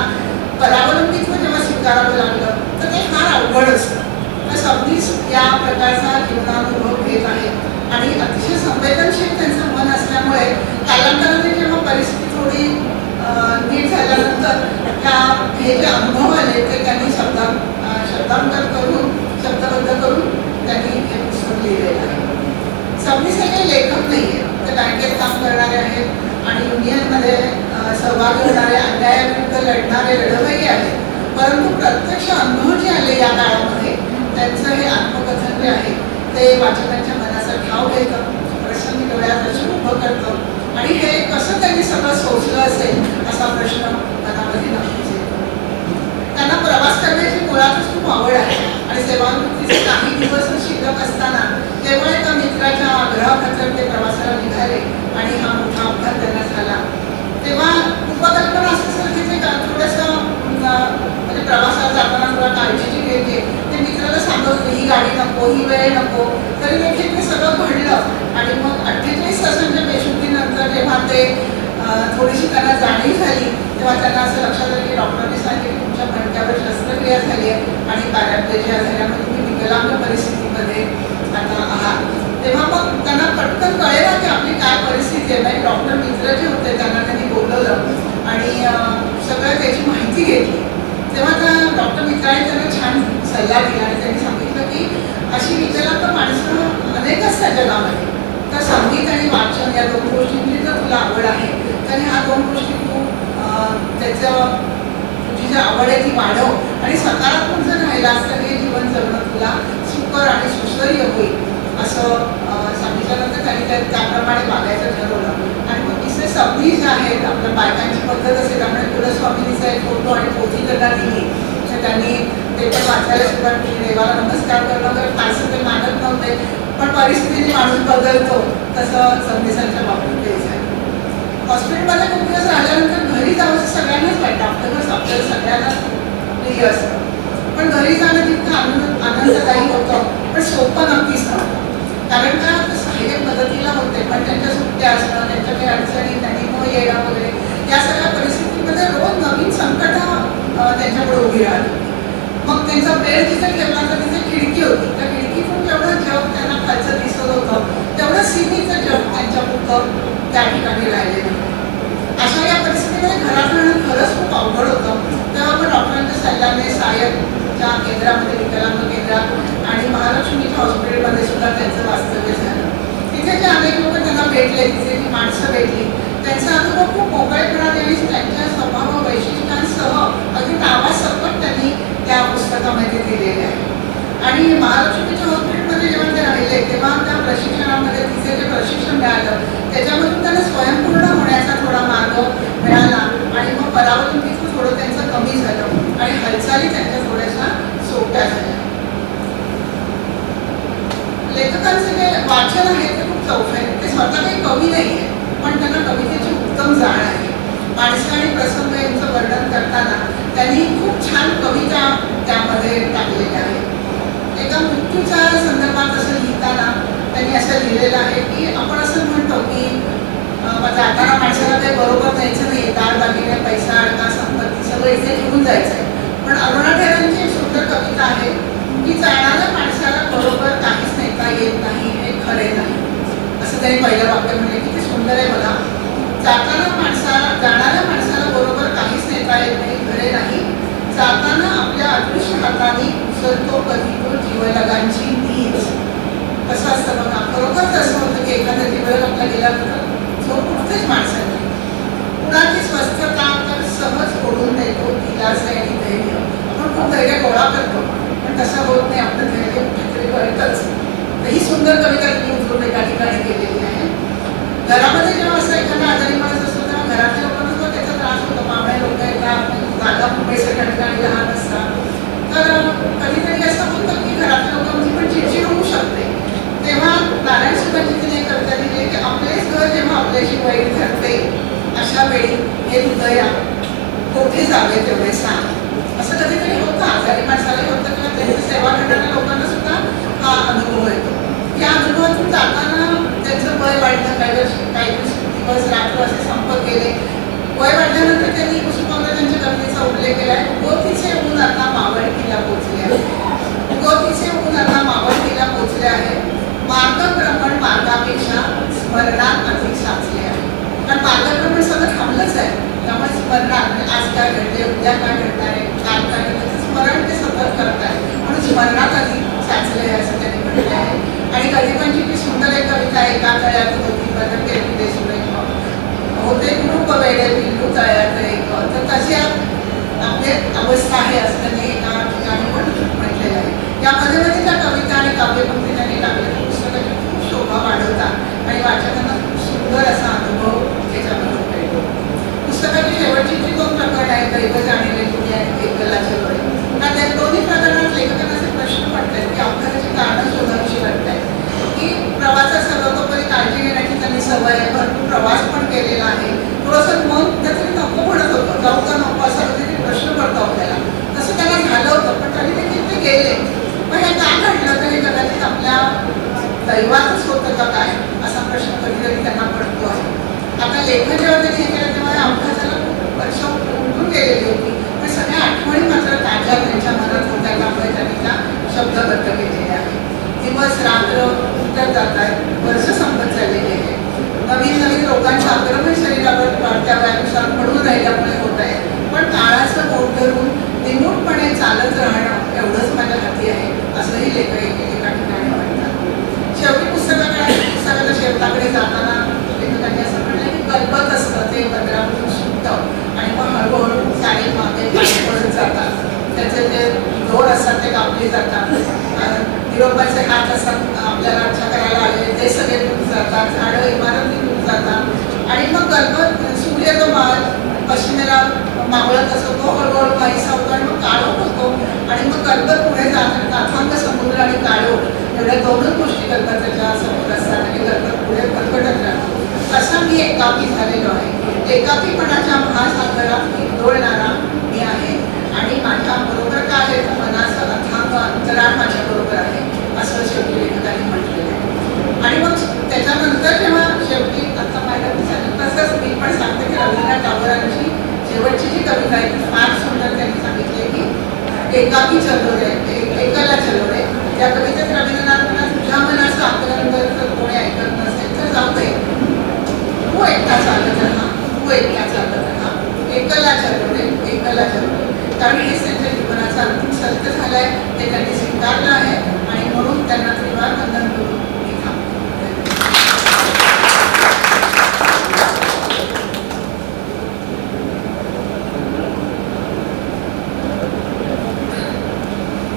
परावलंबित्व जेव्हा स्वीकारावं लागलं तर ते फार अवघड असतं. तर सबनीस या प्रकारचा जीवनानुभव घेत आहे आणि अतिशय संवेदनशील त्यांचं मन असल्यामुळे कालांतराने जेव्हा परिस्थिती थोडी नीट झाल्यानंतर हे जे अनुभव आले ते त्यांनी शब्दांतर करून शब्दबद्ध करून त्यांनी हे पुस्तक लिहिलेलं आहे. सबनीस हे काही लेखक नाही आहे, ते बँकेत काम करणारे आहेत आणि युनियनमध्ये सहभागी होणारे, अन्यायाविरुद्ध लढणारे लढवय्ये आहेत. परंतु प्रत्यक्ष अनुभव जे आले या काळामध्ये त्यांचं हे आत्मकथन जे आहे ते वाचकांच्या मनाचा ठाव घेतं, प्रसंगी डोळ्यात अश्रू उभं करतं आणि हे कसं त्यांनी सगळं सोचलं असेल असा प्रश्न मनामध्ये नक्कीच येतो. त्यांना प्रवास करण्याची मुळातच खूप आवड आहे आणि सेवानिवृत्तीचे काही दिवस शिल्लक असताना केवळ एका मित्राच्या आग्रहाखातर ते प्रवासाला निघाले आणि हा मोठा अपघात त्यांना झाला. तेव्हा उपकल्पना असं की ते थोडंसं म्हणजे प्रवासाला जाताना थोडा काळजीची घ्यायची, ते मित्राला सांगत ही गाडी नको, ही वेळ नको, तरी देखील ते सगळं घडलं आणि मग 48 तासांच्या बेशुद्धीनंतर जेव्हा ते थोडीशी त्यांना जाणीव झाली तेव्हा त्यांना असं लक्षात आलं की डॉक्टरांनी सांगितलं की तुमच्या मणक्यावर शस्त्रक्रिया झाली आहे आणि पॅराप्लेजिया झाल्यामुळे तुम्ही विकलांग परिस्थितीमध्ये आता आहात. तेव्हा मग त्यांना पटकन कळेल की आपली काय परिस्थिती आहे. म्हणजे डॉक्टर मित्र जे होते त्यांना त्यांनी बोलवलं आणि सगळं त्याची माहिती घेतली. तेव्हा त्या डॉक्टर मित्राने त्यांना छान सल्ला दिला आणि त्यांनी सांगितलं की अशी विकलांग माणसं अनेक असतात जगामध्ये, तर संगीत आणि वाचन या दोन गोष्टींची जर तुला आवड आहे तर ह्या दोन गोष्टी तू त्याचं तुझी जी आवड आहे ती वाढव आणि सकारात्मक जर राहिलास तर हे जीवन जगणं तुला सुकर आणि सुसह्य होईल असं सांगितल्यानंतर त्यांनी त्याप्रमाणे वागायचं ठरवलं. आणि मग तिसरे सबनीस जे आहेत आपल्या बायकांची पद्धत असेल त्यामुळे कुलस्वामिनीचा एक फोटो आणि पोथी त्यांना दिली. तर त्यांनी ते पण वाचायला सुरुवात केली. देवाला नमस्कार करणं वगैरे फारसं ते मानत नव्हते, पण परिस्थितीने माणूस बदलतो तसं सबनीसांच्या बाबतीत ते झालं. हॉस्पिटलमध्ये खूप दिवस राहिल्यानंतर घरी जावं सगळ्यांनाच वाटतं, आपल्याला सगळ्यांना प्रिय असतं, पण घरी जाणं तिथं आनंददायी होतं पण सोपं नक्कीच नव्हतं. कारण का सहाय्यक मदतीला होते पण त्यांच्या सुट्ट्या असणं, त्यांच्या काही अडचणी, त्यांनी न येणं वगैरे या सगळ्या परिस्थितीमध्ये रोज नवीन संकटं त्यांच्याकडे उभी राहिली. मग त्यांचा बेड जिथे ठेवला तर तिथे खिडकी होती, त्या खिडकीतून जेवढं जग त्यांना खालचं दिसत होतं तेवढं सीमित जग त्यांच्या पुढं त्या ठिकाणी राहिलेलं. अशा या परिस्थितीमध्ये जे अनेक लोक त्यांना भेटले, तिथे जी माणसं भेटली, त्यांचा अनुभव खूप मोकळेपणाने आणि त्यांच्या स्वभाव वैशिष्ट्यांसह अगदी नावासकट त्यांनी त्या पुस्तकामध्ये दिलेले आहे. आणि महालक्ष्मीच्या हॉस्पिटलमध्ये जेव्हा ते राहिले तेव्हा त्या प्रशिक्षणामध्ये तिथे जे प्रशिक्षण मिळालं त्याच्यामधून त्यांना स्वयंपूर्ण होण्याचा थोडा मार्ग मिळाला आणि मग परावलंबीचं थोडं त्यांचं कमी झालं आणि हालचाली त्यांच्या थोड्याशा सोप्या झाल्या. लेखकांचे जे वाचन आहे ते खूप चौफे आहे. ते स्वतः काही कवी नाही आहे, पण त्यांना कवितेची उत्तम जाण आहे. माणसं आणि प्रसंग यांचं वर्णन करताना त्यांनी खूप छान कविता त्यामध्ये टाकलेल्या आहेत. एका मृत्यूच्या संदर्भात असं लिहिताना त्यांनी असं लिहिलेलं आहे की आपण असं म्हणतो की जाताना माणसाला काही बरोबर न्यायचं नाही, दार दागिने पैसा अडका संपत्ती सगळं इथे घेऊन जायचं आहे. पण अरुणा ढेरेंची एक सुंदर कविता आहे की जाणाऱ्या माणसाला बरोबर काहीच नेता येत नाही हे खरे नाही, असं त्यांनी पहिलं वाक्य म्हणले की ते सुंदर आहे. बघा, जाणाऱ्या माणसाला बरोबर काहीच नेता येत नाही खरे नाही, जाताना आपल्या अदृश्य हाताने उचलतो कधी तो जीवलगांची नीच. कसं असतं बघा, खरोखरच असं होतं की एखादा जीवलग आपला गेला तर जो कुठेच माणसाने कुणाची स्वस्थता तर सहज ओढून देतो दिलासे आणि धैर्य. आपण खूप धैर्य गोळा करतो पण तसं होत नाही, आपलं धैर्य कुठेतरी कळतच. तर ही सुंदर कविता तुम्ही उचलून एका ठिकाणी केलेली आहे. घरामध्ये जेव्हा असं एखादा आजारी माणूस असतो तेव्हा घरातल्या लोकांना सुद्धा त्याचा त्रास होतो. पाहुणे लोक येतात, जागा मुंबई सगळ्या ठिकाणी लहान असतात, तर कधीतरी असं होतं की घरातल्या लोकांची पण चिडचिड होऊ शकते. तेव्हा नारायण सुद्धांची तिने एक कविता दिली की आपलेच घर जेव्हा आपल्याशी वैर ठरते अशा वेळी हे हृदया कोठे जावे तेवढे सांग. असं कधीतरी होतं, आजारी माणसाला होतं किंवा त्यांची सेवा करणाऱ्या लोकांना सुद्धा हा अनुभव येतो. या अनुभवातून जाताना त्यांचं वय वाढलं, काही दिवस रात्र असे संपर्क केले. वय वाढल्यानंतर त्यांनी कुसुमाग्रजांच्या कवितेचा उल्लेख केला आहे. गोतीचे ऊन आता मावळतीला पोचले आहे, गोतीचे ऊन आता मावळतीला पोचले आहे, मार्गक्रमण मार्गापेक्षा स्मरणात अधिक साचले आहे. कारण मार्गक्रमण सगळं थांबलंच आहे, त्यामुळे स्मरणात म्हणजे आज काय घडले, उद्या काय घडणार आहे, काल काय घडलं, स्मरण ते सतत करत आहे म्हणून स्मरणात अधिक साचले आहे असं त्यांनी म्हटलं आहे. आणि गदिमांची ती सुंदर एक कविता आहे, एका तळ्यात होती बदल केली ते सुरेख होते ग्रुप वेळे पिल्लू तळ्यात एक, तर तशी आपली अवस्था आहे असं त्यांनी एका ठिकाणी पण म्हटलेलं आहे. यामध्ये मध्ये त्या कविता आणि काव्यपंक्ती त्यांनी टाकलेल्या पुस्तकाची खूप शोभा वाढवतात आणि वाचकांना खूप सुंदर असा अनुभव त्याच्यामधून मिळतो. पुस्तकाची शेवटची जी दोन प्रकरण आहेत, दैव जाणीले तुम्ही आणि एकलाचे डोळे, कारण त्या दोन्ही प्रकरणात लेखकांना असे प्रश्न पडतात की अपघाताची कारणं शोधावीशी वाटतात की प्रवासात सर्वतोपरी काळजी घेण्याची त्यांनी सवय आहे, भरपूर प्रवास पण केलेला आहे. थोडंसं मन कुठेतरी नको म्हणत होतं, जाऊ का नको असा कधीतरी प्रश्न पडतो आपल्याला. तसं त्यांना झालं होतं पण तरी देखील ते गेले. पण हे का घडलं तर हे कदाचित आपल्या दैवातच होतं का काय असा प्रश्न कधीतरी त्यांना पडतो आहे. आता लेखन जेव्हा त्यांनी हे केलं तेव्हा अपघाताला खूप वर्ष उलटून गेलेली होती, पण सगळ्या आठवणी मात्र ताज्या त्यांच्या मनात होत्या, त्यामुळे त्यांनी त्या शब्दबद्ध केलेले आहे. दिवस रात्र उत्तर जात आहेत, वर्ष संपत चाललेली आहे, नवीन नवीन लोकांच्या आक्रमण शरीरावर वाढत्या वयानुसार पडून राहिल्यामुळे होत आहे. पण काळाचं बोट धरून निमूटपणे चालत राहणं एवढंच माझ्या हाती आहे असंही लेखक एका ठिकाणी म्हणतात. शेवटी पुस्तकाच्या शेवटाकडे जाताना लेखकांनी असं म्हटलं की गलबत असतं ते पत्रामधून सुटतं आणि मग हळूहळू साडी मागे पडत जातात, त्याचे जे दोर असतात ते कापले जातात, निरोपाचे हात असतात आपल्याला रक्षा करायला आलेले ते सगळे दूर जातात, झाडं इमारती दूर जातात आणि मग गलबत सूर्य तो पश्चिमेला मावळत असतो, तो हळूहळू काहीसा होतो आणि मग काळोख होतो आणि मग गलबत पुढे जातात. अथांग समुद्र आणि काळोख एवढ्या दोनच गोष्टी गलबताच्या समोर असतात आणि गलबत पुढे फरकटत राहतो. तसा मी एकाकी झालेलो आहे, एकाकीपणाच्या महासागरात डोळणारा मी आहे आणि माझ्या बरोबर काय आहे तर मनाचं अथांग अंतराळ माझ्या बरोबर आहे असं शेवटी लेखकांनी म्हटलेलं आहे. आणि मग त्याच्यानंतर जेव्हा शेवटी आता पाहिलं तसंच मी पण सांगते की रवींद्रनाथ टागोरांची शेवटची जी कविता आहे ती फार सुंदर त्यांनी सांगितली की एकाकी चलो रे एकला चलो रे. त्या कवितेत रवींद्रनाथांना तुझ्या मनाचं आकलन जर कोणी ऐकत नसेल तर जाऊ दे, तू एकटा चालत राहा, तू एकटा चालत राहा, एकला चलो रे एकला चलो रे. कारण हेच त्यांच्या जीवनाचं अंतिम सत्य झालं आहे, ते त्यांनी स्वीकारलं आहे आणि म्हणून त्यांना त्रिवार वंदन करून मी थांबते.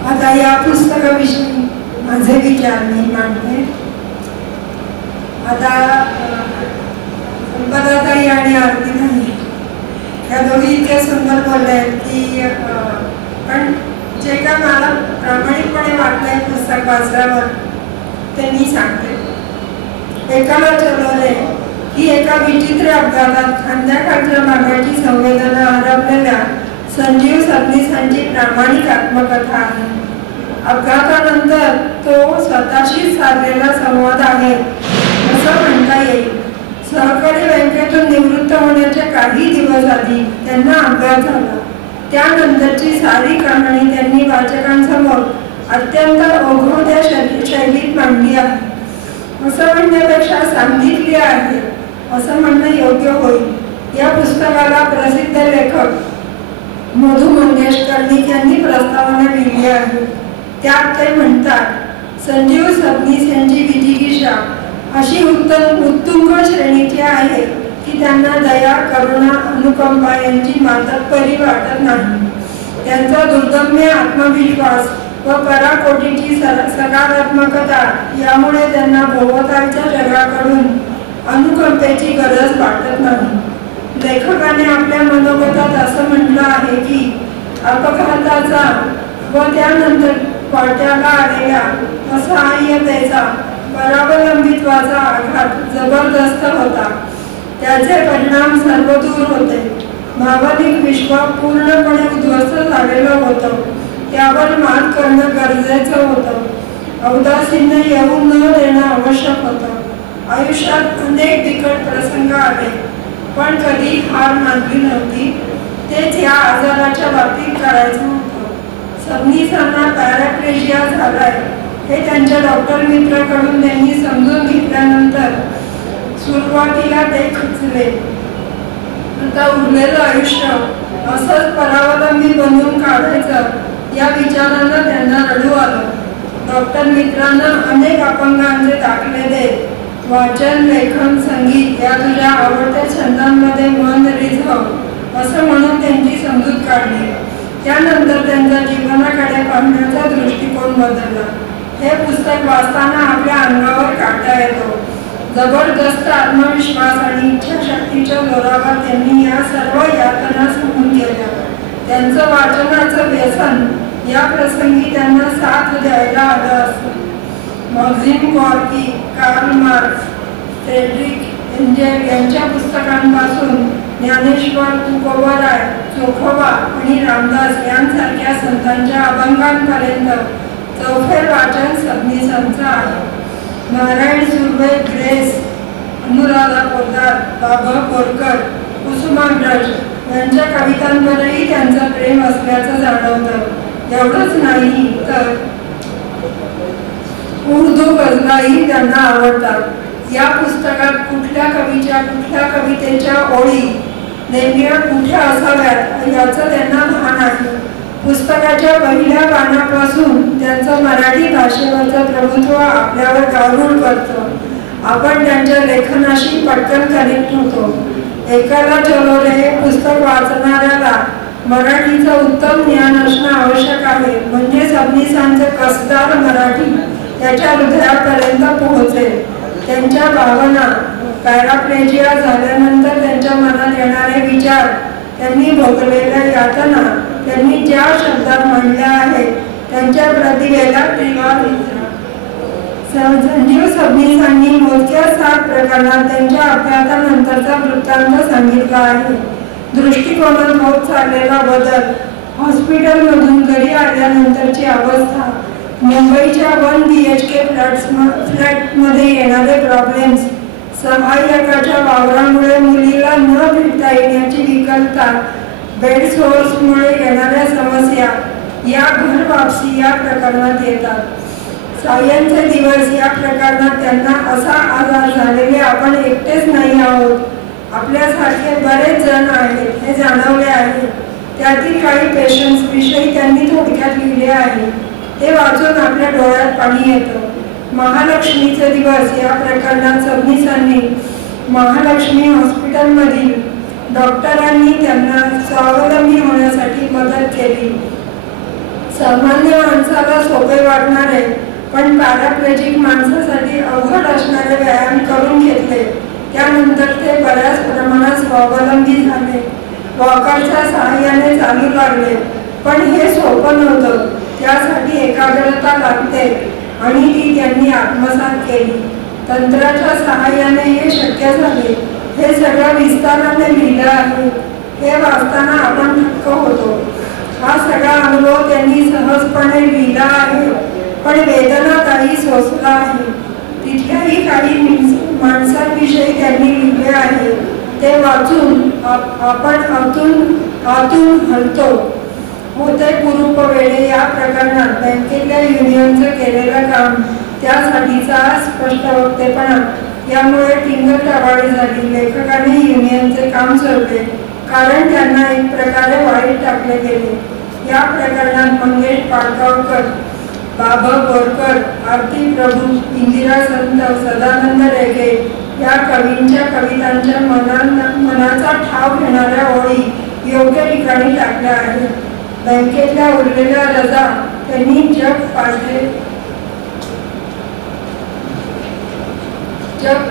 आता या पुस्तकाविषयी माझे विचार मी मांडते. आता संपदाताई आणि आरतीताई या दोघी इतक्या सुंदर बोलल्या आहेत की पण जे काय मला प्रामाणिकपणे वाटलंय पुस्तक वाचल्यावर ते मी सांगते. एकाला चलवले ही एका विचित्र अपघातात खांद्याखालच्या भागाची संवेदना हरपलेल्या संजीव सबनीसांची प्रामाणिक आत्मकथा आहे. अपघातानंतर तो स्वतःशी साधलेला संवाद आहे असं म्हणता येईल. सहकारी बँकेतून निवृत्त होण्याच्या काही दिवस आधी त्यांना अपघात झाला. त्यानंतरची सारी कहाणी त्यांनी वाचकांसमोर अत्यंत ओघवत्या शैलीत मांडली आहे. असं म्हणण्यापेक्षा सांगितली आहे असं म्हणणं योग्य होईल. या पुस्तकाला प्रसिद्ध लेखक मधु मंगेश कर्णिक यांनी प्रस्तावना लिहिली आहे. त्यात ते म्हणतात, संजीव सबनीस यांची विजिगीषा अशी उत्तुंग श्रेणीची आहे की त्यांना दया, करुणा, अनुकंपा यांची मातब्बरी वाटत नाही. त्यांचा दुर्दम्य आत्मविश्वास व पराकोटीची सकारात्मकता यामुळे त्यांना भोवतालच्या जगाकडून अनुकंपेची गरज वाटत नाही. लेखकाने आपल्या मनोगतात असं म्हटलं आहे की अपघाताचा व त्यानंतर वाट्याला आलेल्या असहाय्यतेचा, परावलंबित्वाचा आघात जबरदस्त होता. त्याचे परिणाम सर्वदूर होते. भावनिक विश्व पूर्णपणे उद्ध्वस्त झालेलं होतं. त्यावर मात करणं गरजेचं होतं. औदासीन्य येऊ न देणं आवश्यक होतं. आयुष्यात अनेक बिकट प्रसंग आले पण कधी हार मानली नव्हती. तेच या आजाराच्या बाबतीत करायचं होतं. सबनीसांना पॅराप्लेजिया झालाय हे त्यांच्या डॉक्टर मित्राकडून त्यांनी समजून घेतल्यानंतर सुरुवातीला ते खचले. आता उरलेलं आयुष्य असंच परावलंबी बनवून काढायचं या विचारानं त्यांना रडू आलं. डॉक्टर मित्रांना अनेक अपंगांचे दाखले देत वाचन, लेखन, संगीत या तुझ्या आवडत्या छंदांमध्ये मन रिझव असं म्हणून त्यांची समजूत काढली. त्यानंतर त्यांच्या जीवनाकडे पाहण्याचा दृष्टिकोन बदलला. हे पुस्तक वाचताना आपल्या अंगावर काटा येतो. जबरदस्त आत्मविश्वास आणि इच्छाशक्तीच्या जोरावर त्यांनी या सर्व यातना सहन केल्या. त्यांचं वाचनाचं व्यसन या प्रसंगी त्यांना साथ द्यायला आलं असतं. Maxim Gorky, Karl Marx, Friedrich Engel यांच्या पुस्तकांपासून ज्ञानेश्वर, तुकोबराय, चोखोबा आणि रामदास यांसारख्या संतांच्या अभंगांपर्यंत चौफेर वाचन सबनीसांचं आहे. नारायण सुर्वे, ग्रेस, अनुराधा पोद्दार, बाबा बोरकर, कुसुमाग्रज यांच्या कवितांवरही त्यांचं प्रेम असल्याचं जाणवतं. एवढंच नाही तर उर्दू गझलाही त्यांना आवडतात. या पुस्तकात कुठल्या कवीच्या, कुठल्या कवितेच्या ओळी नेमक्या कुठे असाव्यात याचं त्यांना भान आहे. पुस्तकाच्या पहिल्या पानापासून त्यांचं मराठी भाषेवरचं प्रभुत्व आपल्यावर गारूड करतं. आपण त्यांच्या लेखनाशी पटकन कनेक्ट होतो. एकाला चलवले हे पुस्तक वाचणाऱ्याला मराठीचं उत्तम ज्ञान असणं आवश्यक आहे. म्हणजे सबनीसांचे कसदार मराठी त्याच्या हृदयापर्यंत पोहोचेल. त्यांच्या भावना, पॅराप्लेजिया झाल्यानंतर त्यांच्या मनात येणारे विचार, त्यांनी भोगलेल्या यातना त्यांनी ज्या शब्दात मांडल्या आहेत त्यांच्या प्रतिभेला टिळा दिला. संजीव सबनीसांनी मोजक्या 7 प्रकरणात त्यांच्या अपघातानंतरचा वृत्तांत सांगितला आहे. दृष्टिकोनात होत चाललेला बदल, हॉस्पिटलमधून घरी आल्यानंतरची अवस्था, मुंबईच्या 1 BHK फ्लॅटमध्ये येणारे प्रॉब्लेम्स, सहाय्यकाच्या वावरामुळे मुलीला न भेटता येण्याची विकलता, बेड सोर्समुळे येणाऱ्या समस्या या घर वापसी या प्रकरणात येतात. सायंचे दिवस या प्रकरणात त्यांना असा आजार झालेले आपण एकटेच नाही आहोत, आपल्यासारखे बरेच जण आहेत हे जाणवले आहे. त्यातील काही पेशंट्स विषयी त्यांनी थोडक्यात लिहिले आहे. ते वाचून आपल्या डोळ्यात पाणी येतं. महालक्ष्मीचे दिवस या प्रकरणात सबनीसांनी महालक्ष्मी हॉस्पिटलमधील डॉक्टरांनी त्यांना स्वावलंबी होण्यासाठी मदत केली. सामान्य माणसाला सोपे वाटणारे पण पॅराप्लेजिक माणसासाठी अवघड असणारे व्यायाम करून घेतले. त्यानंतर ते बऱ्याच प्रमाणात स्वावलंबी झाले. वॉकरच्या सहाय्याने चालू लागले. पण हे सोपं नव्हतं. त्यासाठी एकाग्रता लागते आणि ती त्यांनी आत्मसात केली. तंत्राच्या सहाय्याने हे शक्य झाले. हे सगळं विस्ताराने लिहिलं आहे. हे वाचताना आपण थक्क होतो. हा सगळा अनुभव त्यांनी सहजपणे लिहिला आहे. पण वेदना काही सोसला आहे. तिथल्याही काही माणसांविषयी त्यांनी लिहिले आहे. ते वाचून आपण आतून हलतो. होते कुरूप वेळे या प्रकरणात बँकेतल्या युनियनचं केलेलं काम, त्यासाठीचा स्पष्ट वक्तेपणा यामुळे टिंगलटवाळी झाली. लेखकाने युनियनचे काम सोडले कारण त्यांना एक प्रकारे वाईट टाकले गेले. या प्रकरणात मंगेश पाडगावकर, बाबा बोरकर, आरती प्रभू, इंदिरा संत, सदानंद रेगे या कवींच्या कवितांच्या मनाचा ठाव घेणाऱ्या ओळी योग्य ठिकाणी टाकल्या आहेत. बँकेतल्या उरलेल्या रजा त्यांनी जग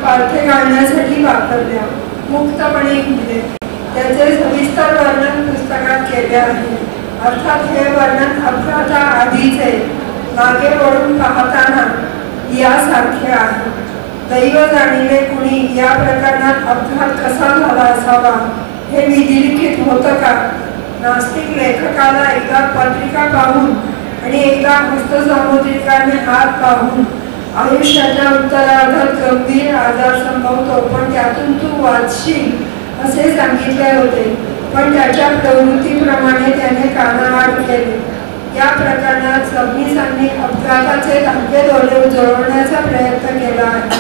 पालथे घालण्यासाठी वापरल्या. मुक्तपणे लिहिले. त्याचे सविस्तर वर्णन पुस्तकात केले आहे. अर्थात हे वर्णन अपघाता आधीचे मागे वळून पाहताना यासारखे आहे. दैव जाणिले कुणी या प्रकरणात अपघात कसा झाला असावा हे विधिलिखित होतं का? नास्तिक लेखकाला एकदा पत्रिका पाहून आणि एकदा हस्तसामुद्रिकाने हात पाहून आयुष्याच्या उत्तरार्धात गंभीर आजार संभवतो, पण त्यातून तू वाचशील असे सांगितले होते. पण त्याच्या प्रवृत्तीप्रमाणे त्याने कानाआड केले. या प्रकरणात सबनीसांनी अपघाताचे धागे दोरे जुळवण्याचा प्रयत्न केला आहे.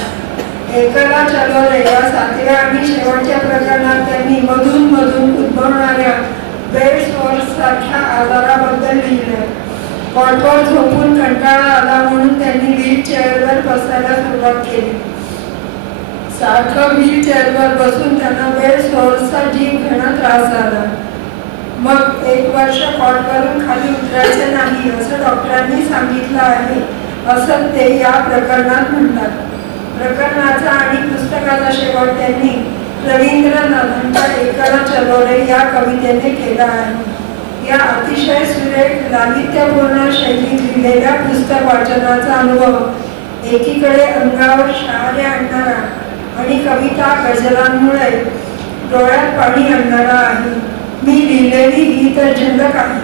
एकला चलो रे या 7व्या आणि शेवटच्या प्रकरणात त्यांनी मधून उद्भवणाऱ्या बेड सोर्स सारख्या आजाराबद्दल लिहिले. कॉटवर झोपून कंटाळा आला म्हणून त्यांनी व्हीलचेअरवर बसायला सुरुवात केली. सारखं व्हीलचेअरवर बसून त्यांना बेड सोर्सचा जीव घेणं त्रास झाला. मग 1 वर्ष कॉटवरून खाली उतरायचे नाही असं डॉक्टरांनी सांगितलं आहे असं ते या प्रकरणात म्हणतात. प्रकरणाचा आणि पुस्तकाचा शेवट त्यांनी रवींद्रनाथांच्या एकला चलो रे या कवितेने केला आहे. या अतिशय सुरेख लालित्यपूर्ण शैलीत लिहिलेल्या पुस्तक वाचनाचा अनुभव एकीकडे अंगावर शहारे आणणारा आणि कविता गझलांमुळे डोळ्यात पाणी आणणारा आहे. मी लिहिलेली ही तर झलक आहे.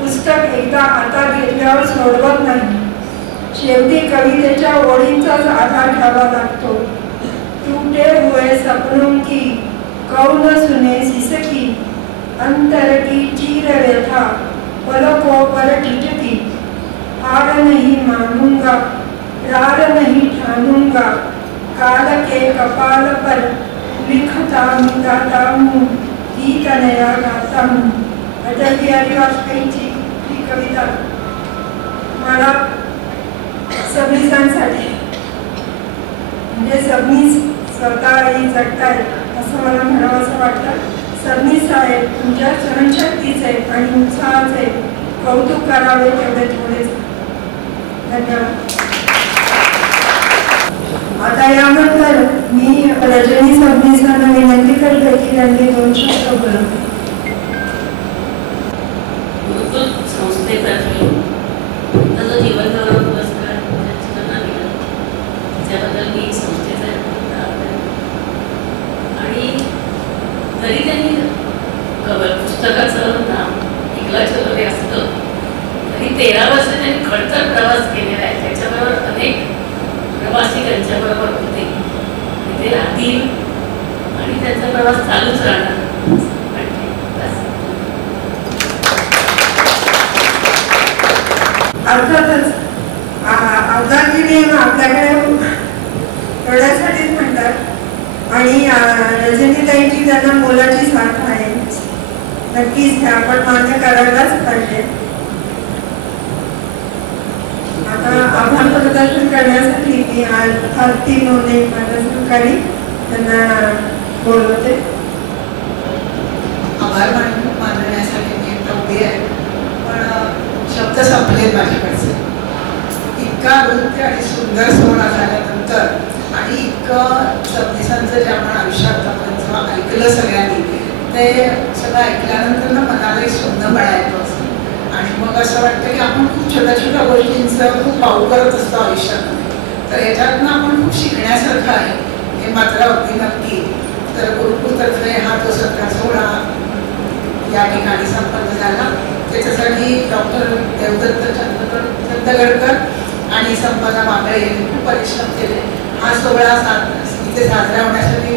पुस्तक एकदा हातात घेतल्यावर सोडवत नाही. शेवटी कवितेच्या ओळींचाच आधार घ्यावा लागतो. टूटे हुए सपनों की कौन सुने सिसकी, अंतर की चीर व्यथा पलकों पर टिटकी, हार नहीं मानूंगा रार नहीं ठानूंगा, काल के कपाल पर लिखता मिटाता हूँ, गीत नया गाता हूँ. अटल बिहारी वाजपेयीची ही कविता मला सबनीसांसाठी, म्हणजे सबनीस स्वतःही जगतायत असं मला म्हणावं असं वाटतं. सबनीस साहेब तुमच्या सहनशक्तीचे आणि उत्साहाचे कौतुक करावे तेवढे थोडेच. धन्यवाद. आता यानंतर मी रजनी सबनीसांना विनंती करते की त्यांनी 2 शब्द बोलावे. संस्थेतर्फे जो जीवन गौरव पुरस्कार त्यांना दिला त्याबद्दल मी संस्थेचा आणि जरी त्यांनी पुस्तकाचं नाव एकला चलो रे असतं तरी 13 वर्ष त्यांनी खडतर प्रवास केलेला आहे. त्याच्याबरोबर अनेक प्रवासी त्यांच्याबरोबर होते. ते राहतील आणि त्यांचा प्रवास चालूच राहणार. अर्थातच अवधानी नियम आपल्याकडे एवढ्यासाठीच म्हणतात आणि रजनीताईंची त्यांना मोलाची साथ आहे. नक्कीच हे आपण मान्य करायलाच पाहिजे. आता आभार प्रदर्शन करण्यासाठी मी आरती नोंदे माझ्या सहकारी त्यांना बोलवते. आभार मानण्यासाठी मी उभी आहे, पण शब्द शब्द संपलेत माझ्याकडचे. इतका नृत्य आणि सुंदर सोहळा झाल्यानंतर आणि इतकं सबनीसांचं जे आपण आयुष्यात आपण जेव्हा ऐकलं सगळ्यांनी ते सगळं ऐकल्यानंतर ना मनाला एक सुंदरपणा येतो असं. आणि मग असं वाटतं की आपण खूप छोट्या छोट्या गोष्टींचं खूप पाऊ करत असतो आयुष्यामध्ये. तर याच्यातनं आपण खूप शिकण्यासारखं आहे हे मात्र अगदी नक्की. तर गुरुकुलतर्फे हा जो सत्कार सोहळा या ठिकाणी संपन्न झाला त्याच्यासाठी डॉक्टर देवदत्त चंदगडकर आणि संपदा मांगळे यांनी खूप परिश्रम केले. हा सोहळा इथे साजरा होण्यासाठी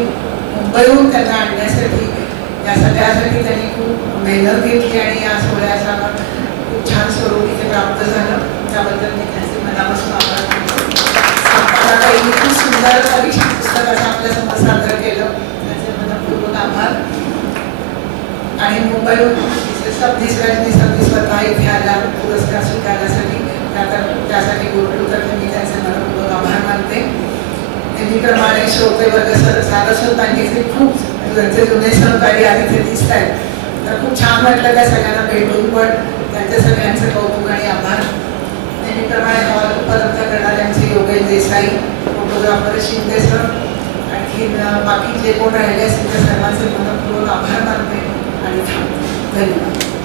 मुंबईहून त्यांना आणण्यासाठी या सगळ्यासाठी त्यांनी खूप मेहनत घेतली आणि या सोहळ्याचा खूप छान स्वरूप इथे प्राप्त झालं. त्याबद्दल मी त्यांचे मनापासून आभार मानतो. संपदाताईंनी खूप सुंदर परीक्षा पुस्तकाचं आपल्यासमोर सादर केलं त्याचे मनपूर्वक आभार. आणि मुंबईहून सबनीस स्वतः इथे आला पुरस्कार स्वीकारण्यासाठी त्यासाठी गुरुकुलतर्फे मी त्यांचे मनपूर्वक आभार मानते. नेहमीप्रमाणे श्रोते वर्ग सारस्वतांचे खूप त्यांचे जुने सहकारी आज इथे दिसत आहेत. तर खूप छान वाटलं त्या सगळ्यांना भेटून पण त्यांच्या सगळ्यांचं कौतुक आणि आभार. नेहमीप्रमाणे हॉल उपलब्ध करणाऱ्यांचे योगेश देसाई, फोटोग्राफर शिंदे सर, आणखी बाकी जे कोण राहिले असतील त्या सर्वांचे मनपूर्वक आभार मानते आणि थांबते. धन्यवाद.